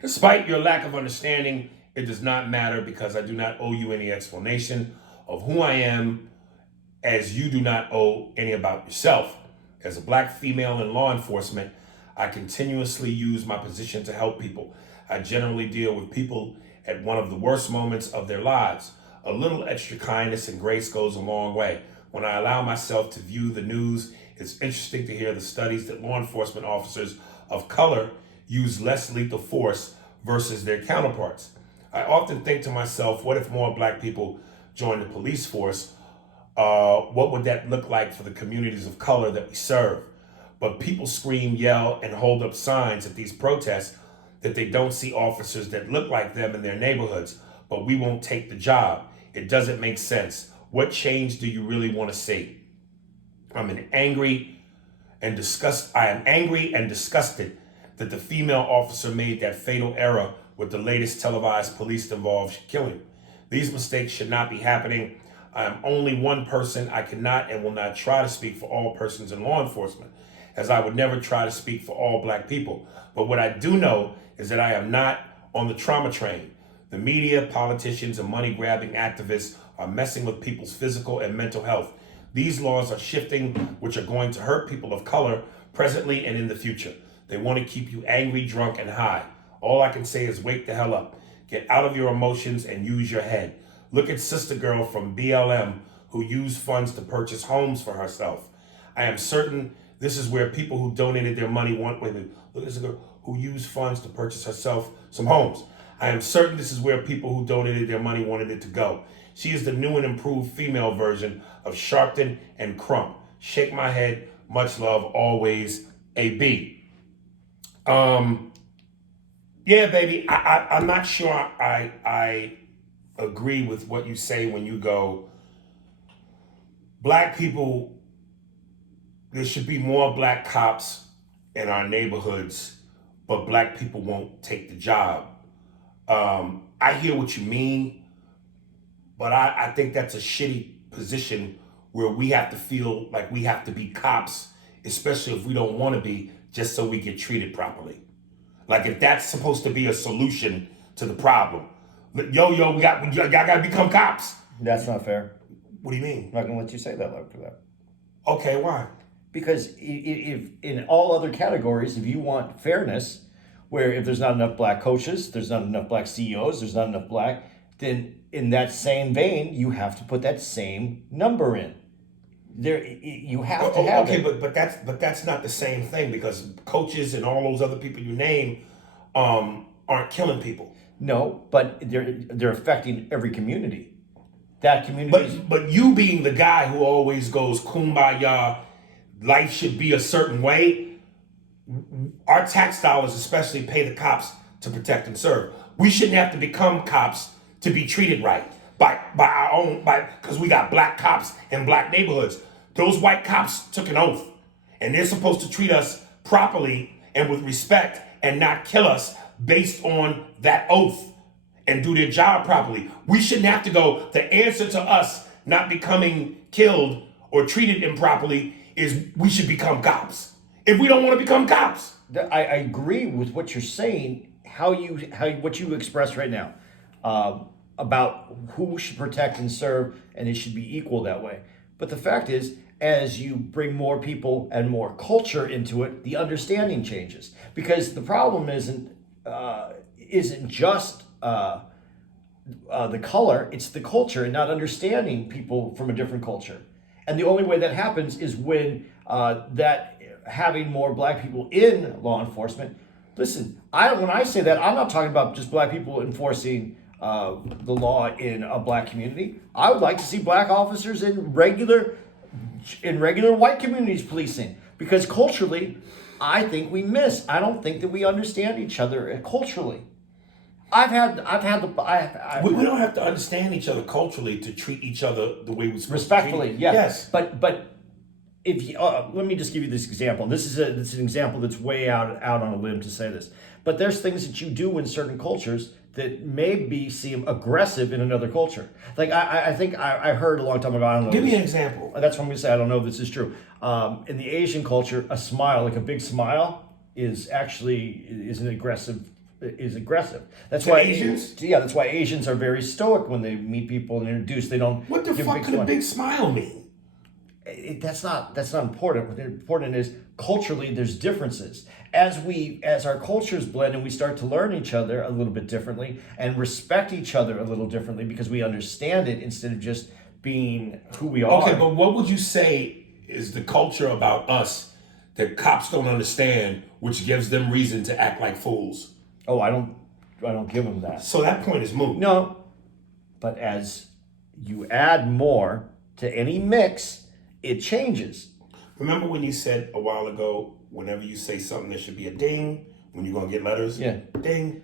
Despite your lack of understanding, it does not matter because I do not owe you any explanation of who I am, as you do not owe any about yourself. As a black female in law enforcement, I continuously use my position to help people. I generally deal with people at one of the worst moments of their lives. A little extra kindness and grace goes a long way. When I allow myself to view the news, it's interesting to hear the studies that law enforcement officers of color use less lethal force versus their counterparts. I often think to myself, what if more black people joined the police force? What would that look like for the communities of color that we serve? But people scream, yell, and hold up signs at these protests that they don't see officers that look like them in their neighborhoods, but we won't take the job. It doesn't make sense. What change do you really want to see? I am angry and disgusted that the female officer made that fatal error with the latest televised police-involved killing. These mistakes should not be happening. I am only one person. I cannot and will not try to speak for all persons in law enforcement, as I would never try to speak for all black people. But what I do know is that I am not on the trauma train. The media, politicians, and money-grabbing activists are messing with people's physical and mental health. These laws are shifting, which are going to hurt people of color presently and in the future. They want to keep you angry, drunk, and high. All I can say is wake the hell up. Get out of your emotions and use your head. Look at Sister Girl from BLM who used funds to purchase homes for herself. I am certain this is where people who donated their money look at this girl who used funds to purchase herself some homes. I am certain this is where people who donated their money wanted it to go. She is the new and improved female version of Sharpton and Crump. Shake my head. Much love. Always, AB. Yeah, baby. I'm not sure I agree with what you say when you go, black people, there should be more black cops in our neighborhoods, but black people won't take the job. I hear what you mean, but I think that's a shitty position where we have to feel like we have to be cops, especially if we don't want to be, just so we get treated properly. Like if that's supposed to be a solution to the problem. Yo, y'all gotta become cops. That's not fair. What do you mean? I'm not going to let you say that after that. Okay, why? Because if in all other categories, if you want fairness, where if there's not enough black coaches, there's not enough black CEOs, there's not enough black, then in that same vein, you have to put that same number in. There, you have to have okay, it. but that's not the same thing, because coaches and all those other people you name aren't killing people. No, but they're affecting every community. That community. But you being the guy who always goes kumbaya, life should be a certain way. Our tax dollars especially pay the cops to protect and serve. We shouldn't have to become cops to be treated right by our own, because we got black cops in black neighborhoods. Those white cops took an oath, and they're supposed to treat us properly and with respect and not kill us based on that oath and do their job properly. We shouldn't have to go, the answer to us not becoming killed or treated improperly is we should become cops. If we don't want to become cops. I agree with what you're saying, what you expressed right now, about who should protect and serve, and it should be equal that way. But the fact is, as you bring more people and more culture into it, the understanding changes. Because the problem isn't just the color, it's the culture and not understanding people from a different culture. And the only way that happens is when that having more black people in law enforcement. Listen, when I say that, I'm not talking about just black people enforcing the law in a black community. I would like to see black officers in regular white communities policing, because culturally, I think we miss. I don't think that we understand each other culturally. We don't have to understand each other culturally to treat each other the way we're supposed respectfully, to treat. yeah. Yes. But if you, let me just give you this example. This is an example that's way out on a limb to say this. But there's things that you do in certain cultures that maybe seem aggressive in another culture. Like I think I heard a long time ago. I don't know. Give me an example. That's what I'm gonna say. I don't know if this is true. In the Asian culture, a smile, like a big smile, is aggressive. That's why Asians. That's why Asians are very stoic when they meet people and introduce. They don't. What the fuck could a big smile mean? That's not important. What's important is culturally there's differences. As our cultures blend and we start to learn each other a little bit differently and respect each other a little differently because we understand it instead of just being who we are. Okay, but what would you say is the culture about us that cops don't understand, which gives them reason to act like fools? Oh, I don't. don't give them that. So that point is moot. No, but as you add more to any mix, it changes. Remember when you said a while ago, whenever you say something, there should be a ding when you're gonna get letters? Yeah. Ding.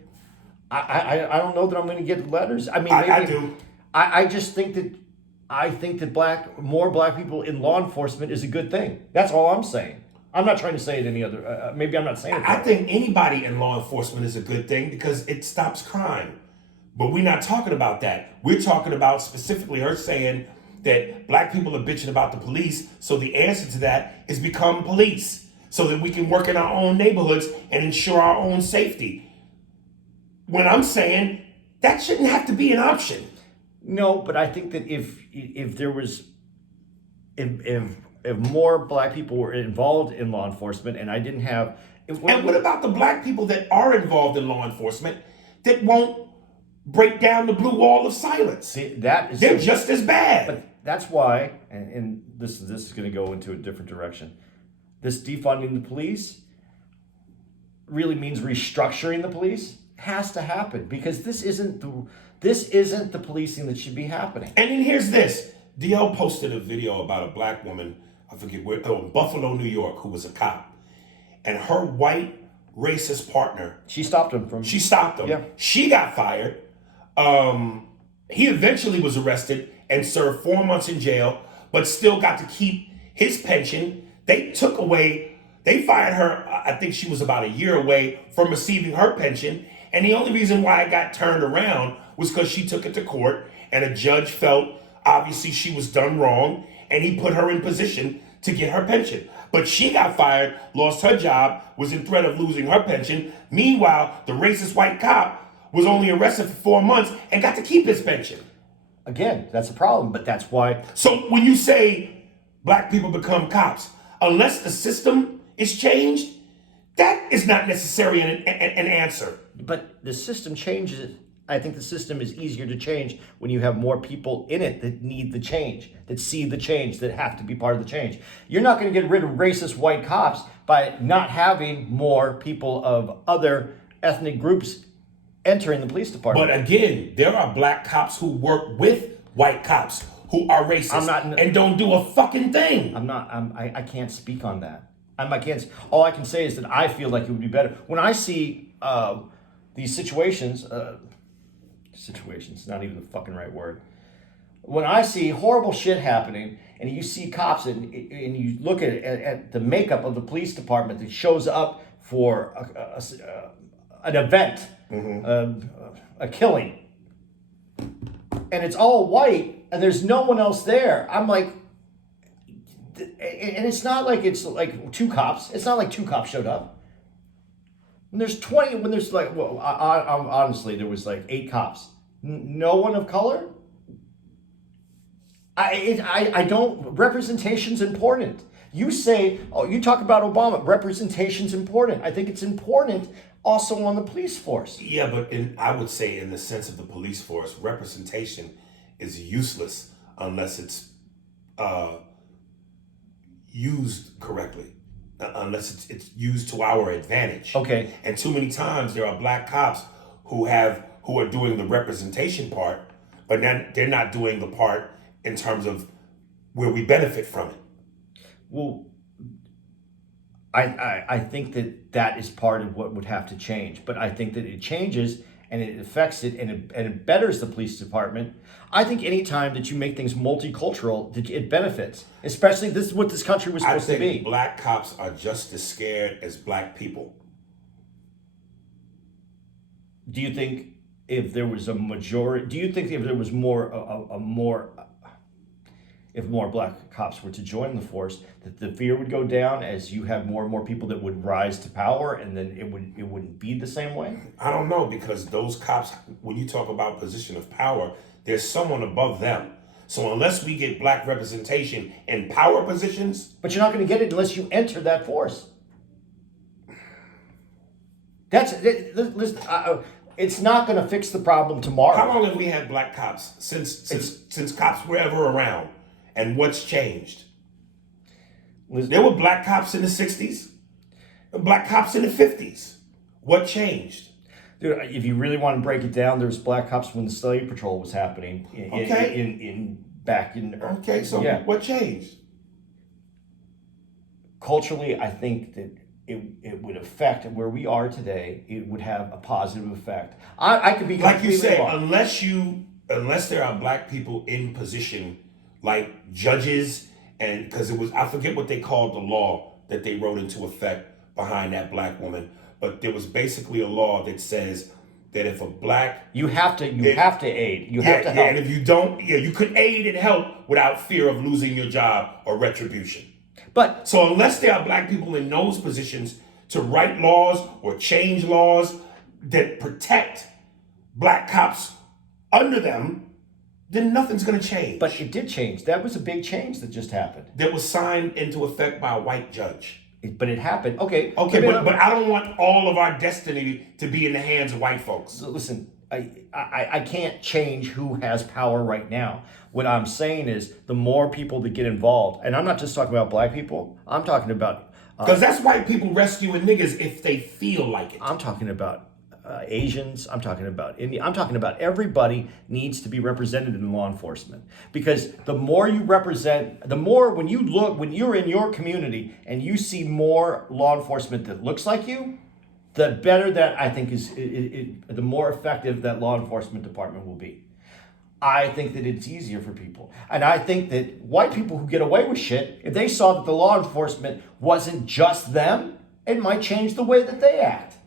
I don't know that I'm going to get letters. I mean, I do. I just think that more black people in law enforcement is a good thing. That's all I'm saying. I'm not trying to say it any other. Maybe I'm not saying it. I think anybody in law enforcement is a good thing because it stops crime. But we're not talking about that. We're talking about specifically her saying that black people are bitching about the police. So the answer to that is become police so that we can work in our own neighborhoods and ensure our own safety. When I'm saying that shouldn't have to be an option. No, but I think that if there was if more black people were involved in law enforcement, and I didn't have. And what about the black people that are involved in law enforcement that won't break down the blue wall of silence? They're just as bad. But that's why, and this is going to go into a different direction. This defunding the police really means restructuring the police. Has to happen because this isn't the policing that should be happening. And then here's this. DL posted a video about a black woman, I forget where, Buffalo, New York, who was a cop. And her white racist partner. She stopped him. Yeah. She got fired. He eventually was arrested and served 4 months in jail, but still got to keep his pension. They fired her, I think she was about a year away from receiving her pension. And the only reason why it got turned around was because she took it to court and a judge felt obviously she was done wrong and he put her in position to get her pension. But she got fired, lost her job, was in threat of losing her pension. Meanwhile, the racist white cop was only arrested for 4 months and got to keep his pension. Again, that's a problem, but that's why. So when you say black people become cops, unless the system is changed, that is not necessarily an answer. But the system changes. I think the system is easier to change when you have more people in it that need the change, that see the change, that have to be part of the change. You're not going to get rid of racist white cops by not having more people of other ethnic groups entering the police department. But again, there are black cops who work with white cops who are racist and don't do a fucking thing. I can't speak on that. All I can say is that I feel like it would be better when I see these situations, not even the fucking right word. When I see horrible shit happening and you see cops and you look at the makeup of the police department that shows up for an event, a killing, and it's all white and there's no one else there, I'm like, and it's not like it's like two cops. It's not like two cops showed up. When there's honestly, there was like 8 cops. No one of color? I don't, representation's important. You say, you talk about Obama, representation's important. I think it's important also on the police force. Yeah, but I would say in the sense of the police force, representation is useless unless it's used correctly. Unless it's used to our advantage. Okay. And too many times there are black cops who are doing the representation part, but then they're not doing the part in terms of where we benefit from it. Well, I think that is part of what would have to change, but I think that it changes and it affects it and it betters the police department. I think any time that you make things multicultural, that it benefits. Especially this is what this country was supposed to be. I think black cops are just as scared as black people. Do you think if there was a majority? Do you think if there was if more black cops were to join the force, that the fear would go down as you have more and more people that would rise to power, and then it wouldn't be the same way? I don't know, because those cops, when you talk about position of power, there's someone above them. So unless we get black representation in power positions... But you're not going to get it unless you enter that force. It's not going to fix the problem tomorrow. How long have we had black cops since cops were ever around? And what's changed? There were black cops in the 60s, black cops in the 50s. What changed? Dude, if you really want to break it down, there was black cops when the slave patrol was happening back in. Okay, so what changed? Culturally, I think that it would affect where we are today. It would have a positive effect. I could be like you say, wrong. unless there are black people in position, like judges, and because I forget what they called the law that they wrote into effect behind that black woman, but there was basically a law that says that if a black you have to aid, you have to help. Yeah, and if you don't, you could aid and help without fear of losing your job or retribution. But so unless there are black people in those positions to write laws or change laws that protect black cops under them, then nothing's going to change. But it did change. That was a big change that just happened. That was signed into effect by a white judge. But it happened. Okay, but I don't want all of our destiny to be in the hands of white folks. So listen, I can't change who has power right now. What I'm saying is the more people that get involved, and I'm not just talking about black people, I'm talking about... Because that's white people rescuing niggas if they feel like it. I'm talking about Asians, I'm talking about India, I'm talking about everybody needs to be represented in law enforcement. Because the more you represent, the more when you're in your community and you see more law enforcement that looks like you, the better that I think the more effective that law enforcement department will be. I think that it's easier for people. And I think that white people who get away with shit, if they saw that the law enforcement wasn't just them, it might change the way that they act.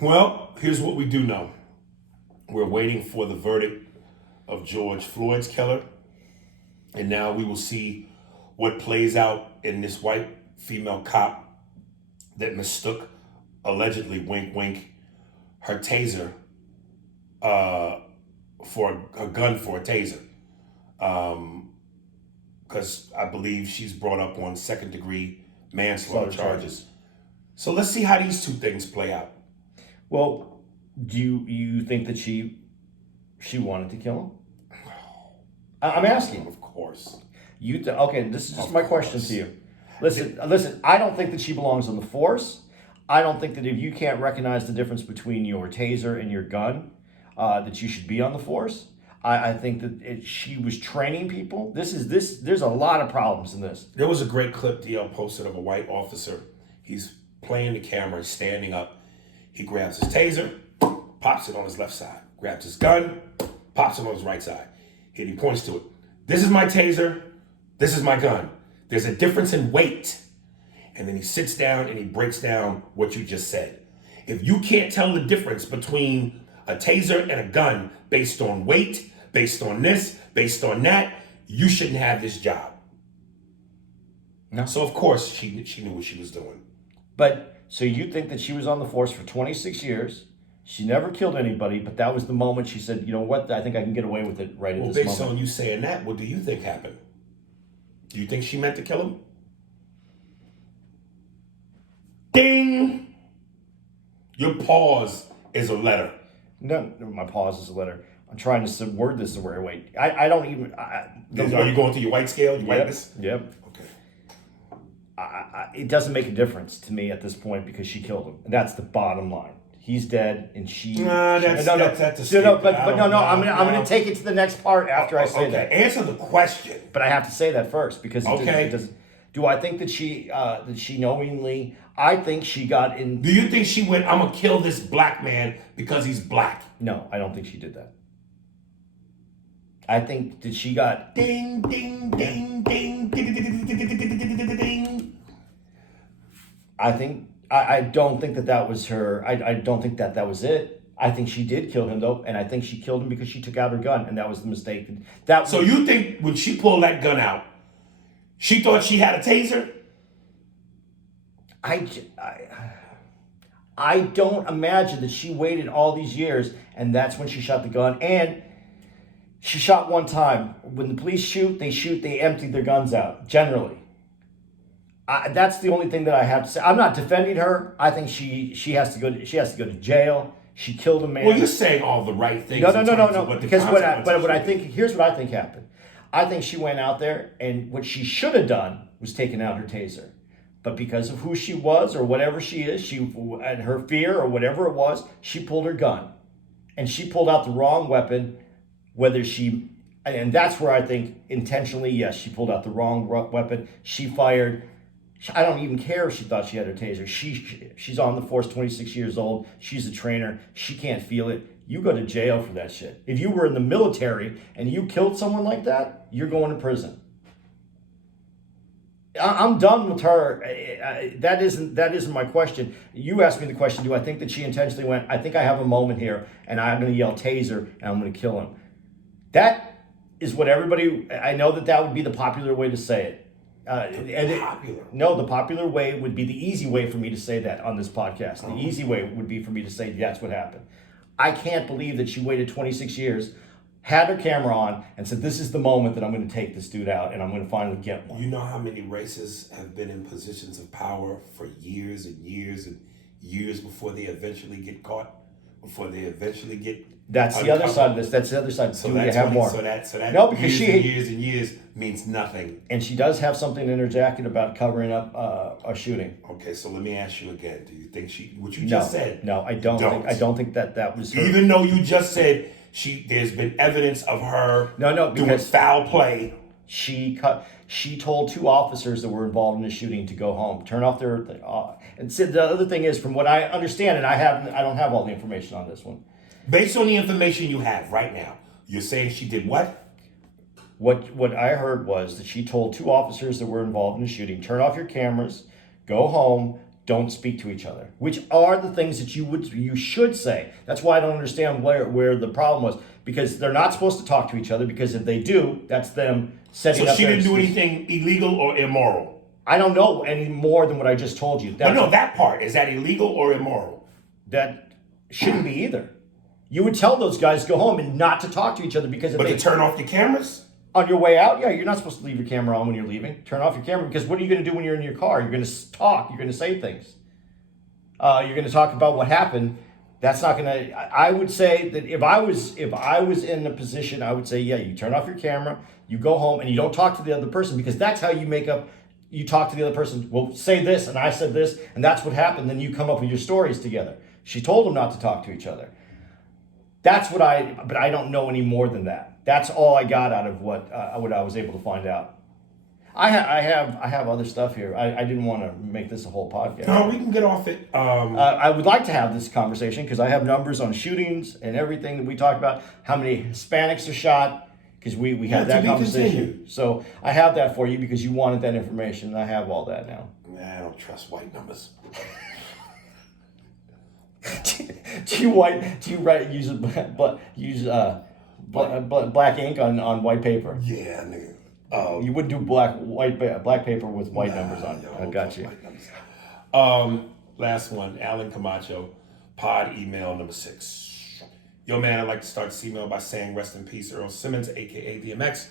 Well, here's what we do know. We're waiting for the verdict of George Floyd's killer. And now we will see what plays out in this white female cop that mistook, allegedly, wink, wink, her taser for a gun for a taser. Because I believe she's brought up on second-degree manslaughter charges. So let's see how these two things play out. Well, do you think that she wanted to kill him? I'm asking. Of course. Okay, this is just my question to you. Listen, I don't think that she belongs on the force. I don't think that if you can't recognize the difference between your taser and your gun, that you should be on the force. I think that she was training people. There's a lot of problems in this. There was a great clip DL posted of a white officer. He's playing the camera, standing up. He grabs his taser, pops it on his left side. Grabs his gun, pops it on his right side. And he points to it. This is my taser. This is my gun. There's a difference in weight. And then he sits down and he breaks down what you just said. If you can't tell the difference between a taser and a gun based on weight, based on this, based on that, you shouldn't have this job. No. So of course she knew what she was doing. But so you think that she was on the force for 26 years? She never killed anybody, but that was the moment she said, you know what, I think I can get away with it right at this moment. Well, based on you saying that, what do you think happened? Do you think she meant to kill him? Ding! Your pause is a letter. No, my pause is a letter. I'm trying to word this the right way. I don't even... Are you going through your white scale, your whiteness? Yep. Okay. It doesn't make a difference to me at this point because she killed him. And that's the bottom line. He's dead, and she... I'm going to take it to the next part after I say that. Answer the question. But I have to say that first because it doesn't... Do I think that she knowingly... I think she got in... Do you think she went, I'm going to kill this black man because he's black? No, I don't think she did that. I think that she got... Ding, ding, ding, ding, ding, ding, ding, ding. I don't think that was her. I don't think that was it. I think she did kill him, though, and I think she killed him because she took out her gun, and that was the mistake. So you think when she pulled that gun out, she thought she had a taser? I don't imagine that she waited all these years, and that's when she shot the gun. And she shot one time. When the police shoot, they empty their guns out, generally. That's the only thing that I have to say. I'm not defending her. I think she has to go to jail. She killed a man. Well, you're saying all the right things. No. Because here's what I think happened. I think she went out there, and what she should have done was taken out her taser. But because of who she was or whatever she is, she and her fear or whatever it was, she pulled her gun. And she pulled out the wrong weapon, whether she, and that's where I think intentionally, yes, she pulled out the wrong weapon. She fired. I don't even care if she thought she had her taser. She's on the force, 26 years old. She's a trainer. She can't feel it. You go to jail for that shit. If you were in the military and you killed someone like that, you're going to prison. I'm done with her. That isn't my question. You asked me the question, do I think that she intentionally went, I think I have a moment here and I'm going to yell taser and I'm going to kill him. That is what everybody, I know that would be the popular way to say it. The popular way would be the easy way for me to say that on this podcast. The easy way would be for me to say that's what happened. I can't believe that she waited 26 years, had her camera on, and said, this is the moment that I'm going to take this dude out and I'm going to finally get one. You know how many racists have been in positions of power for years and years and years before they eventually get caught, before they eventually get That's uncovered? the other side of this. That's the other side. So Do that's you have more? So that no, because years and years means nothing. And she does have something in her jacket about covering up a shooting. Okay, so let me ask you again. Do you think what you No, just said? No, I don't. I don't think that was her. Even though you just said there's been evidence of her doing foul play. She told two officers that were involved in the shooting to go home, turn off their. And so the other thing is, from what I understand, and I don't have all the information on this one. Based on the information you have right now, you're saying she did what? What I heard was that she told two officers that were involved in the shooting, turn off your cameras, go home, don't speak to each other, which are the things that you should say. That's why I don't understand where the problem was, because they're not supposed to talk to each other, because if they do, that's them setting up. So she didn't do anything illegal or immoral? I don't know any more than what I just told you. No, that part. Is that illegal or immoral? That shouldn't be either. You would tell those guys to go home and not to talk to each other, because if to turn off the cameras? On your way out, yeah, you're not supposed to leave your camera on when you're leaving. Turn off your camera, because what are you going to do when you're in your car? You're going to talk. You're going to say things. You're going to talk about what happened. That's not going to. I would say that if I was in a position, I would say, yeah, you turn off your camera, you go home, and you don't talk to the other person, because that's how you make up. You talk to the other person. Well, say this, and I said this, and that's what happened. Then you come up with your stories together. She told them not to talk to each other. That's what but I don't know any more than that. That's all I got out of what I was able to find out. I have other stuff here. I didn't want to make this a whole podcast. No, we can get off it. I would like to have this conversation, because I have numbers on shootings and everything that we talked about. How many Hispanics are shot? Because we had that conversation. Continued. So I have that for you, because you wanted that information, and I have all that now. I don't trust white numbers. Do you use black ink on white paper? Yeah, nigga. You wouldn't do black paper with white numbers on it. I got you. Last one, Alan Camacho, pod email number 6. Yo, man, I'd like to start this email by saying rest in peace, Earl Simmons, a.k.a. DMX.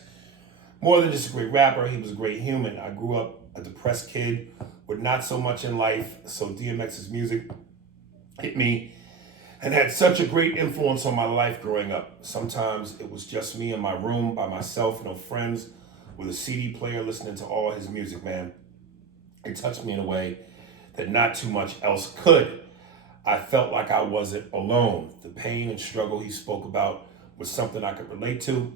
More than just a great rapper, he was a great human. I grew up a depressed kid with not so much in life, so DMX's music hit me and had such a great influence on my life growing up. Sometimes it was just me in my room by myself, no friends, with a CD player listening to all his music, man. It touched me in a way that not too much else could. I felt like I wasn't alone. The pain and struggle he spoke about was something I could relate to.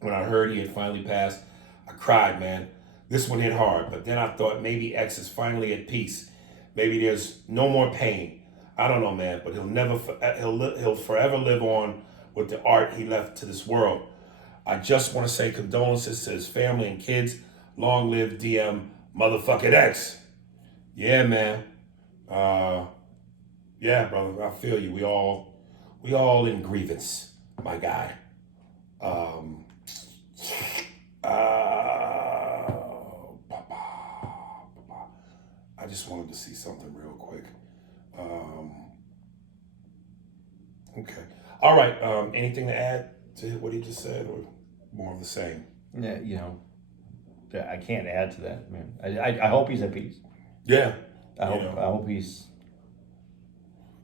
When I heard he had finally passed, I cried, man. This one hit hard, but then I thought maybe X is finally at peace. Maybe there's no more pain. I don't know, man, but he'll forever live on with the art he left to this world. I just want to say condolences to his family and kids. Long live DM motherfucking X. Yeah, man. Yeah, brother, I feel you. We all in grievance, my guy. I just wanted to see something real quick. Okay. All right. Anything to add to what he just said, or more of the same? Yeah, I can't add to that, man. I hope he's at peace. Yeah. I hope he's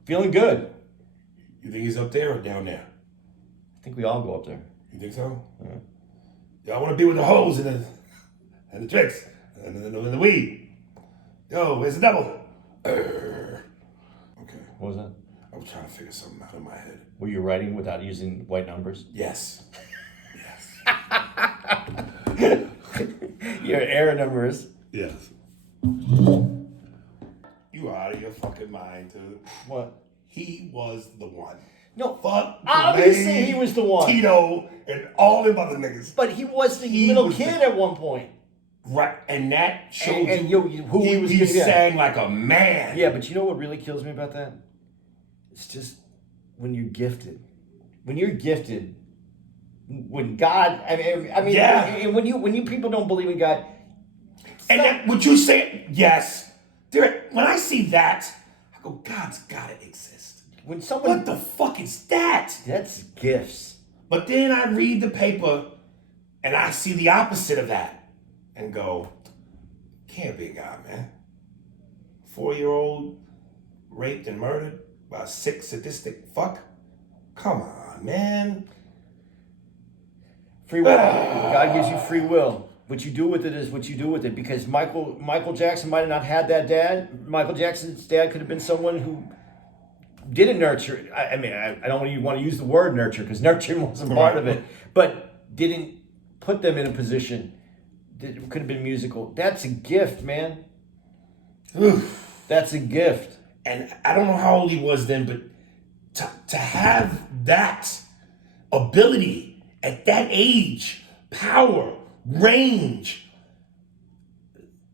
feeling good. You think he's up there or down there? I think we all go up there. You think so? Yeah. I want to be with the hoes and the tricks and the weed. Yo, it's a double. Okay. What was that? I was trying to figure something out in my head. Were you writing without using white numbers? Yes. Your error numbers. Yes. You are out of your fucking mind, dude. What? He was the one. No, Fuck. obviously he was the one. Tito and all them other niggas. But he was the little was kid at one point. Right, and that showed And you who he was he sang like a man. Yeah, but you know what really kills me about that? It's just when you're gifted. When you're gifted, when God, I mean, Yeah. and when you people don't believe in God, And that, what you say, yes. When I see that, I go, God's gotta exist. when someone What the fuck is that? that's gifts. But then I read the paper and I see the opposite of that and go, can't be a God, man. 4-year-old raped and murdered by a sick, sadistic fuck? Come on, man. Free will. God gives you free will. What you do with it is what you do with it. Because Michael Jackson might have not had that dad. Michael Jackson's dad could have been someone who didn't nurture. I mean, I don't even want to use the word nurture because nurturing wasn't part of it. But didn't put them in a position that could have been musical. That's a gift, man. That's a gift. And I don't know how old he was then, but to have that ability at that age, power, range.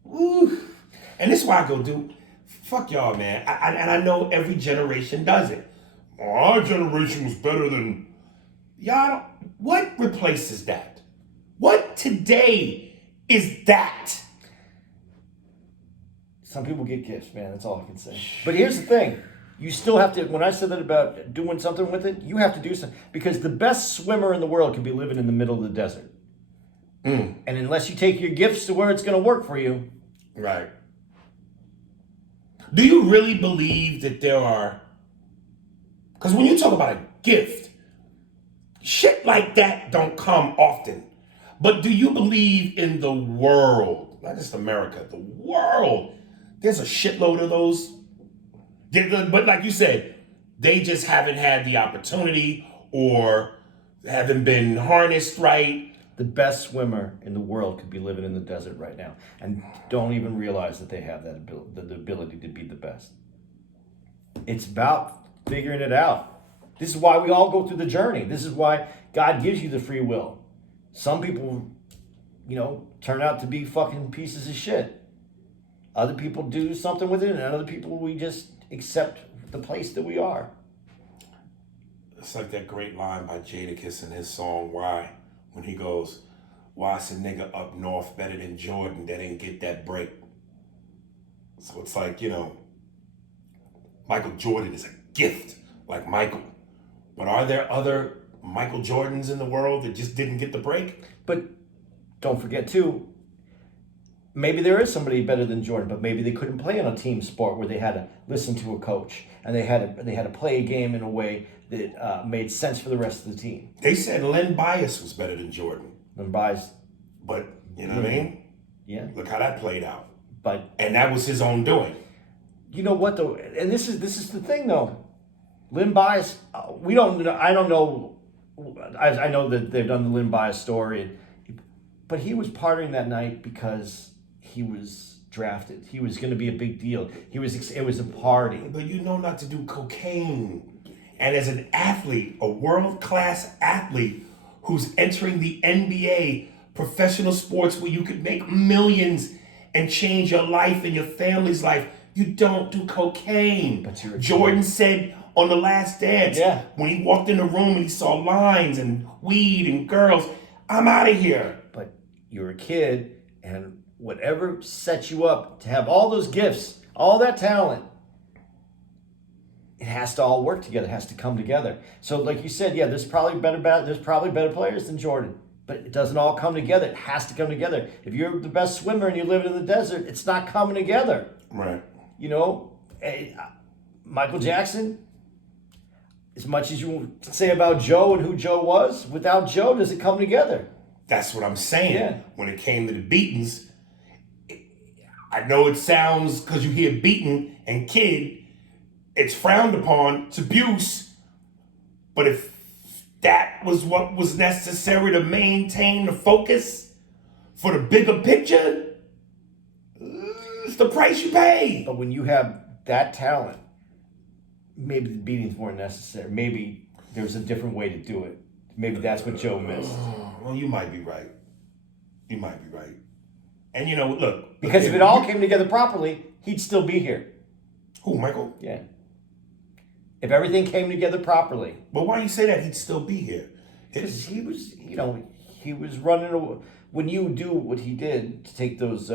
Woo. And this is why I go, dude, fuck y'all, man. And I know every generation does it. Our generation was better than y'all. What replaces that? What today is that? Some people get gifts, man. That's all I can say. But here's the thing. You still have to, when I said that about doing something with it, you have to do something. Because the best swimmer in the world can be living in the middle of the desert. And unless you take your gifts to where it's going to work for you. Right. Do you really believe that there are, because when you talk about a gift, shit like that don't come often. But do you believe in the world, not just America, the world, there's a shitload of those? But like you said, they just haven't had the opportunity or haven't been harnessed right. The best swimmer in the world could be living in the desert right now and don't even realize that they have that ability to be the best. It's about figuring it out. This is why we all go through the journey. This is why God gives you the free will. Some people, turn out to be fucking pieces of shit. Other people do something with it, and other people, we just accept the place that we are. It's like that great line by Jadakiss in his song, Why? When he goes, why's a nigga up north better than Jordan that didn't get that break? So it's like, Michael Jordan is a gift, like Michael. But are there other Michael Jordans in the world that just didn't get the break? But don't forget, too, maybe there is somebody better than Jordan, but maybe they couldn't play in a team sport where they had to listen to a coach and they had to play a game in a way that made sense for the rest of the team. They said Len Bias was better than Jordan. Len Bias. But, you know what I mean? Yeah. Look how that played out. But and that was his own doing. You know what, though? And this is the thing, though. Len Bias, we don't know. I don't know. I know that they've done the Len Bias story, but he was partying that night because he was drafted. He was going to be a big deal. It was a party. But you know not to do cocaine. And as an athlete, a world-class athlete who's entering the NBA, professional sports where you could make millions and change your life and your family's life, you don't do cocaine. But Jordan said on The Last Dance, when he walked in the room and he saw lines and weed and girls, I'm out of here. But you're a kid, and whatever sets you up to have all those gifts, all that talent, it has to all work together. It has to come together. So, like you said, there's probably better players than Jordan, but it doesn't all come together. It has to come together. If you're the best swimmer and you live in the desert, it's not coming together. Right. Michael Jackson, as much as you say about Joe and who Joe was, without Joe, does it come together? That's what I'm saying. Yeah. When it came to the Beatles, I know it sounds, because you hear beaten and kid, it's frowned upon, it's abuse. But if that was what was necessary to maintain the focus for the bigger picture, it's the price you pay. But when you have that talent, maybe the beatings weren't necessary. Maybe there was a different way to do it. Maybe that's what Joe missed. Well, you might be right. You might be right. And you know, look. Because if it all came together properly, he'd still be here. Who, Michael? Yeah. If everything came together properly. But why you say that he'd still be here? Because he was, he was running away. When you do what he did to take those,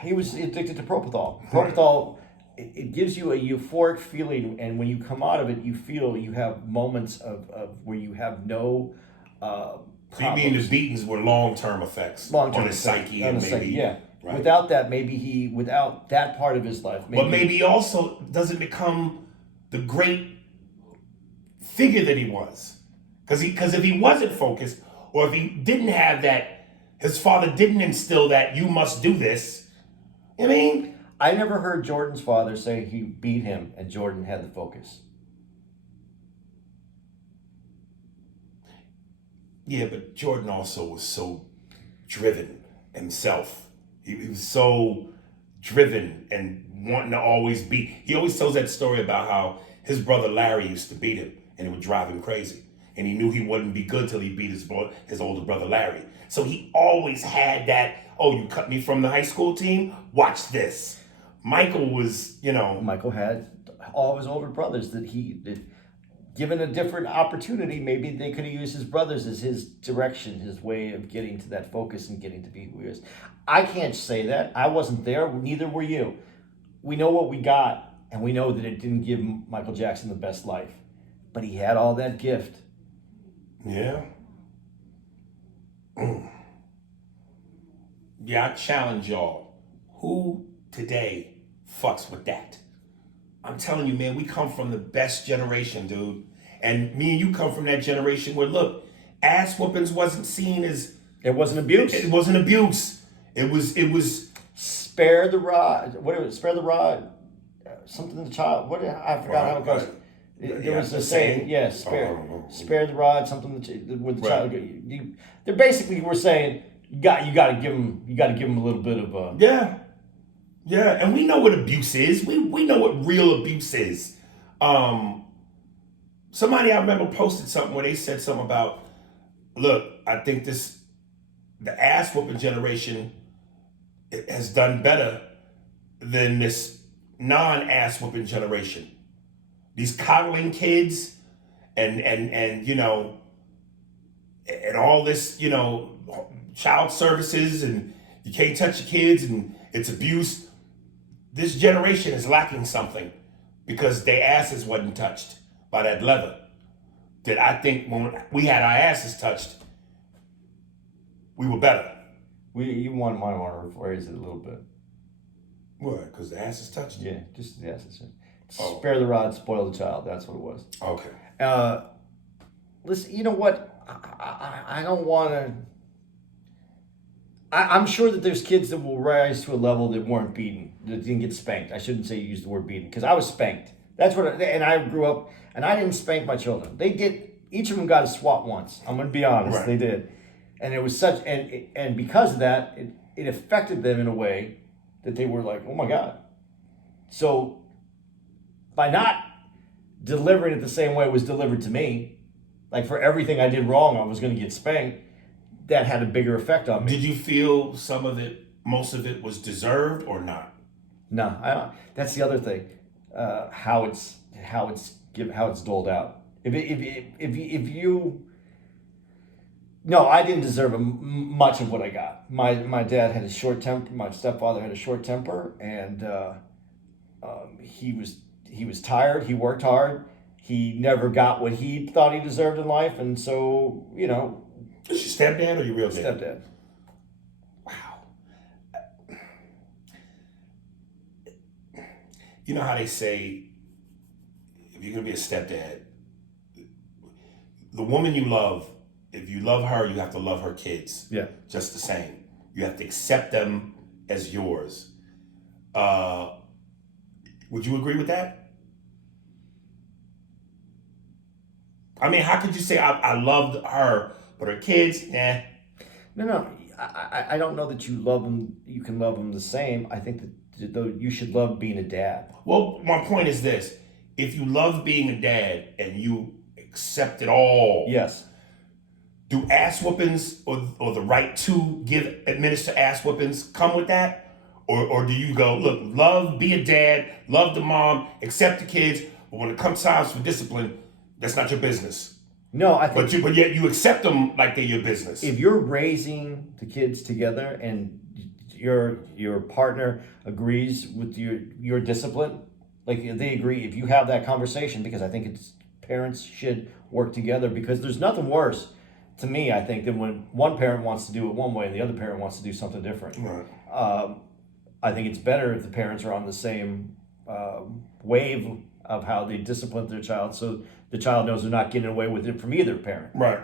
he was addicted to propofol. Propofol, it gives you a euphoric feeling, and when you come out of it, you feel you have moments of where you have no So you mean the beatings were long-term effects on his psyche, and maybe yeah. Right. Without that, without that part of his life, but maybe he also doesn't become the great figure that he was, because if he wasn't focused, or if he didn't have that, his father didn't instill that you must do this. I mean, I never heard Jordan's father say he beat him and Jordan had the focus. Yeah, but Jordan also was so driven himself. He was so driven and wanting to always beat. He always tells that story about how his brother Larry used to beat him, and it would drive him crazy. And he knew he wouldn't be good till he beat his older brother Larry. So he always had that, oh, you cut me from the high school team? Watch this. Michael was, Michael had all of his older brothers that given a different opportunity, maybe they could have used his brothers as his direction, his way of getting to that focus and getting to be who he is. I can't say that. I wasn't there. Neither were you. We know what we got, and we know that it didn't give Michael Jackson the best life. But he had all that gift. Yeah. Yeah, I challenge y'all. Who today fucks with that? I'm telling you, man, we come from the best generation, dude. And me and you come from that generation where, look, ass whoopings wasn't seen as... It wasn't abuse. It wasn't abuse. It was... Spare the rod. What was spare the rod? Something to the child. I forgot how it goes. There was a saying, yeah, spare the rod, something with the child. They basically were saying you got to give him a little bit of a... Yeah, and we know what abuse is. We know what real abuse is. Somebody I remember posted something where they said something about, look, I think the ass whooping generation has done better than this non-ass whooping generation. These coddling kids and and all this, child services, and you can't touch your kids and it's abuse. This generation is lacking something because their asses wasn't touched by that leather. That I think when we had our asses touched, we were better. You might want to rephrase it a little bit. What? Because the ass is touched? Yeah, just the asses. Spare the rod, spoil the child. That's what it was. Okay. Listen, you know what? I don't want to... I'm sure that there's kids that will rise to a level that weren't beaten, that didn't get spanked. I shouldn't say use the word beaten, because I was spanked. That's what, and I grew up, and I didn't spank my children. They did. Each of them got a swat once. I'm going to be honest, right. They did, and it was such, and because of that, it affected them in a way that they were like, oh my God. So by not delivering it the same way it was delivered to me, like for everything I did wrong, I was going to get spanked. That had a bigger effect on me. Did you feel most of it was deserved or not? No, that's the other thing. How it's doled out. If you, no, I didn't deserve much of what I got. My dad had a short temper. My stepfather had a short temper, and he was tired. He worked hard. He never got what he thought he deserved in life, and so Is your stepdad or your real dad? Stepdad. Wow. You know how they say, if you're going to be a stepdad, the woman you love, if you love her, you have to love her kids. Yeah. Just the same. You have to accept them as yours. Would you agree with that? I mean, how could you say I loved her, but her kids, nah? No. I don't know that you love them. You can love them the same. I think that though you should love being a dad. Well, my point is this: if you love being a dad and you accept it all, Yes. do ass whoopings or the right to administer ass whoopings come with that? Or do you go, look, love, be a dad, love the mom, accept the kids, but when it comes times for discipline, that's not your business. No, I think. But yet you accept them like they're your business. If you're raising the kids together and your partner agrees with your discipline, like they agree, if you have that conversation, because I think it's parents should work together, because there's nothing worse to me, I think, than when one parent wants to do it one way and the other parent wants to do something different. Right. I think it's better if the parents are on the same wave of how they discipline their child, so the child knows they're not getting away with it from either parent. Right.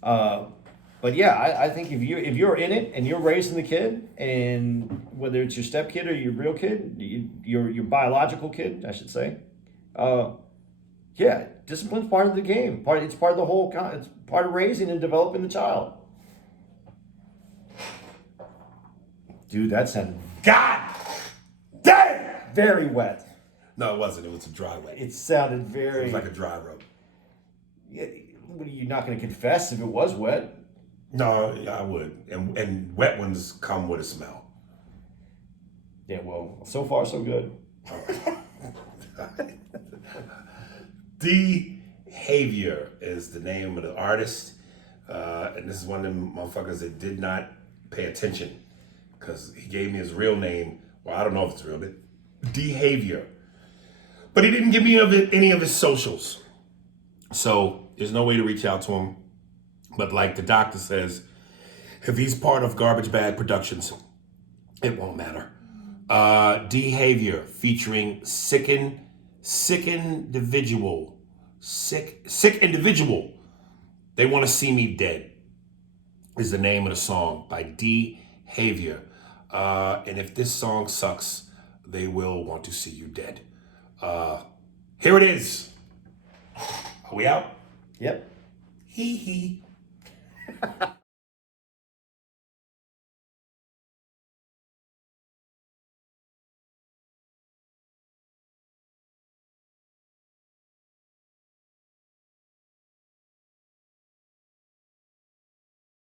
But yeah, I think if you're in it and you're raising the kid, and whether it's your step kid or your real kid, your biological kid, I should say, yeah, discipline's part of the game. It's part of the whole. It's part of raising and developing the child. Dude, that sounded God damn! very wet. No, it wasn't. It was a dry wet. It sounded It very. was like a dry rub. Yeah, what, are you not going to confess if it was wet? No, I would. And wet ones come with a smell. Yeah, well, so far so good. Behavior is the name of the artist. And this is one of them motherfuckers that did not pay attention, because he gave me his real name. Well, I don't know if it's real, but Behavior. But he didn't give me any of his socials. So there's no way to reach out to him. But like the doctor says, if he's part of Garbage Bag Productions, it won't matter. Behavior featuring sick individual. They Want to See Me Dead is the name of the song by Behavior. And if this song sucks, they will want to see you dead. Here it is. Are we out? Yep. Hee hee.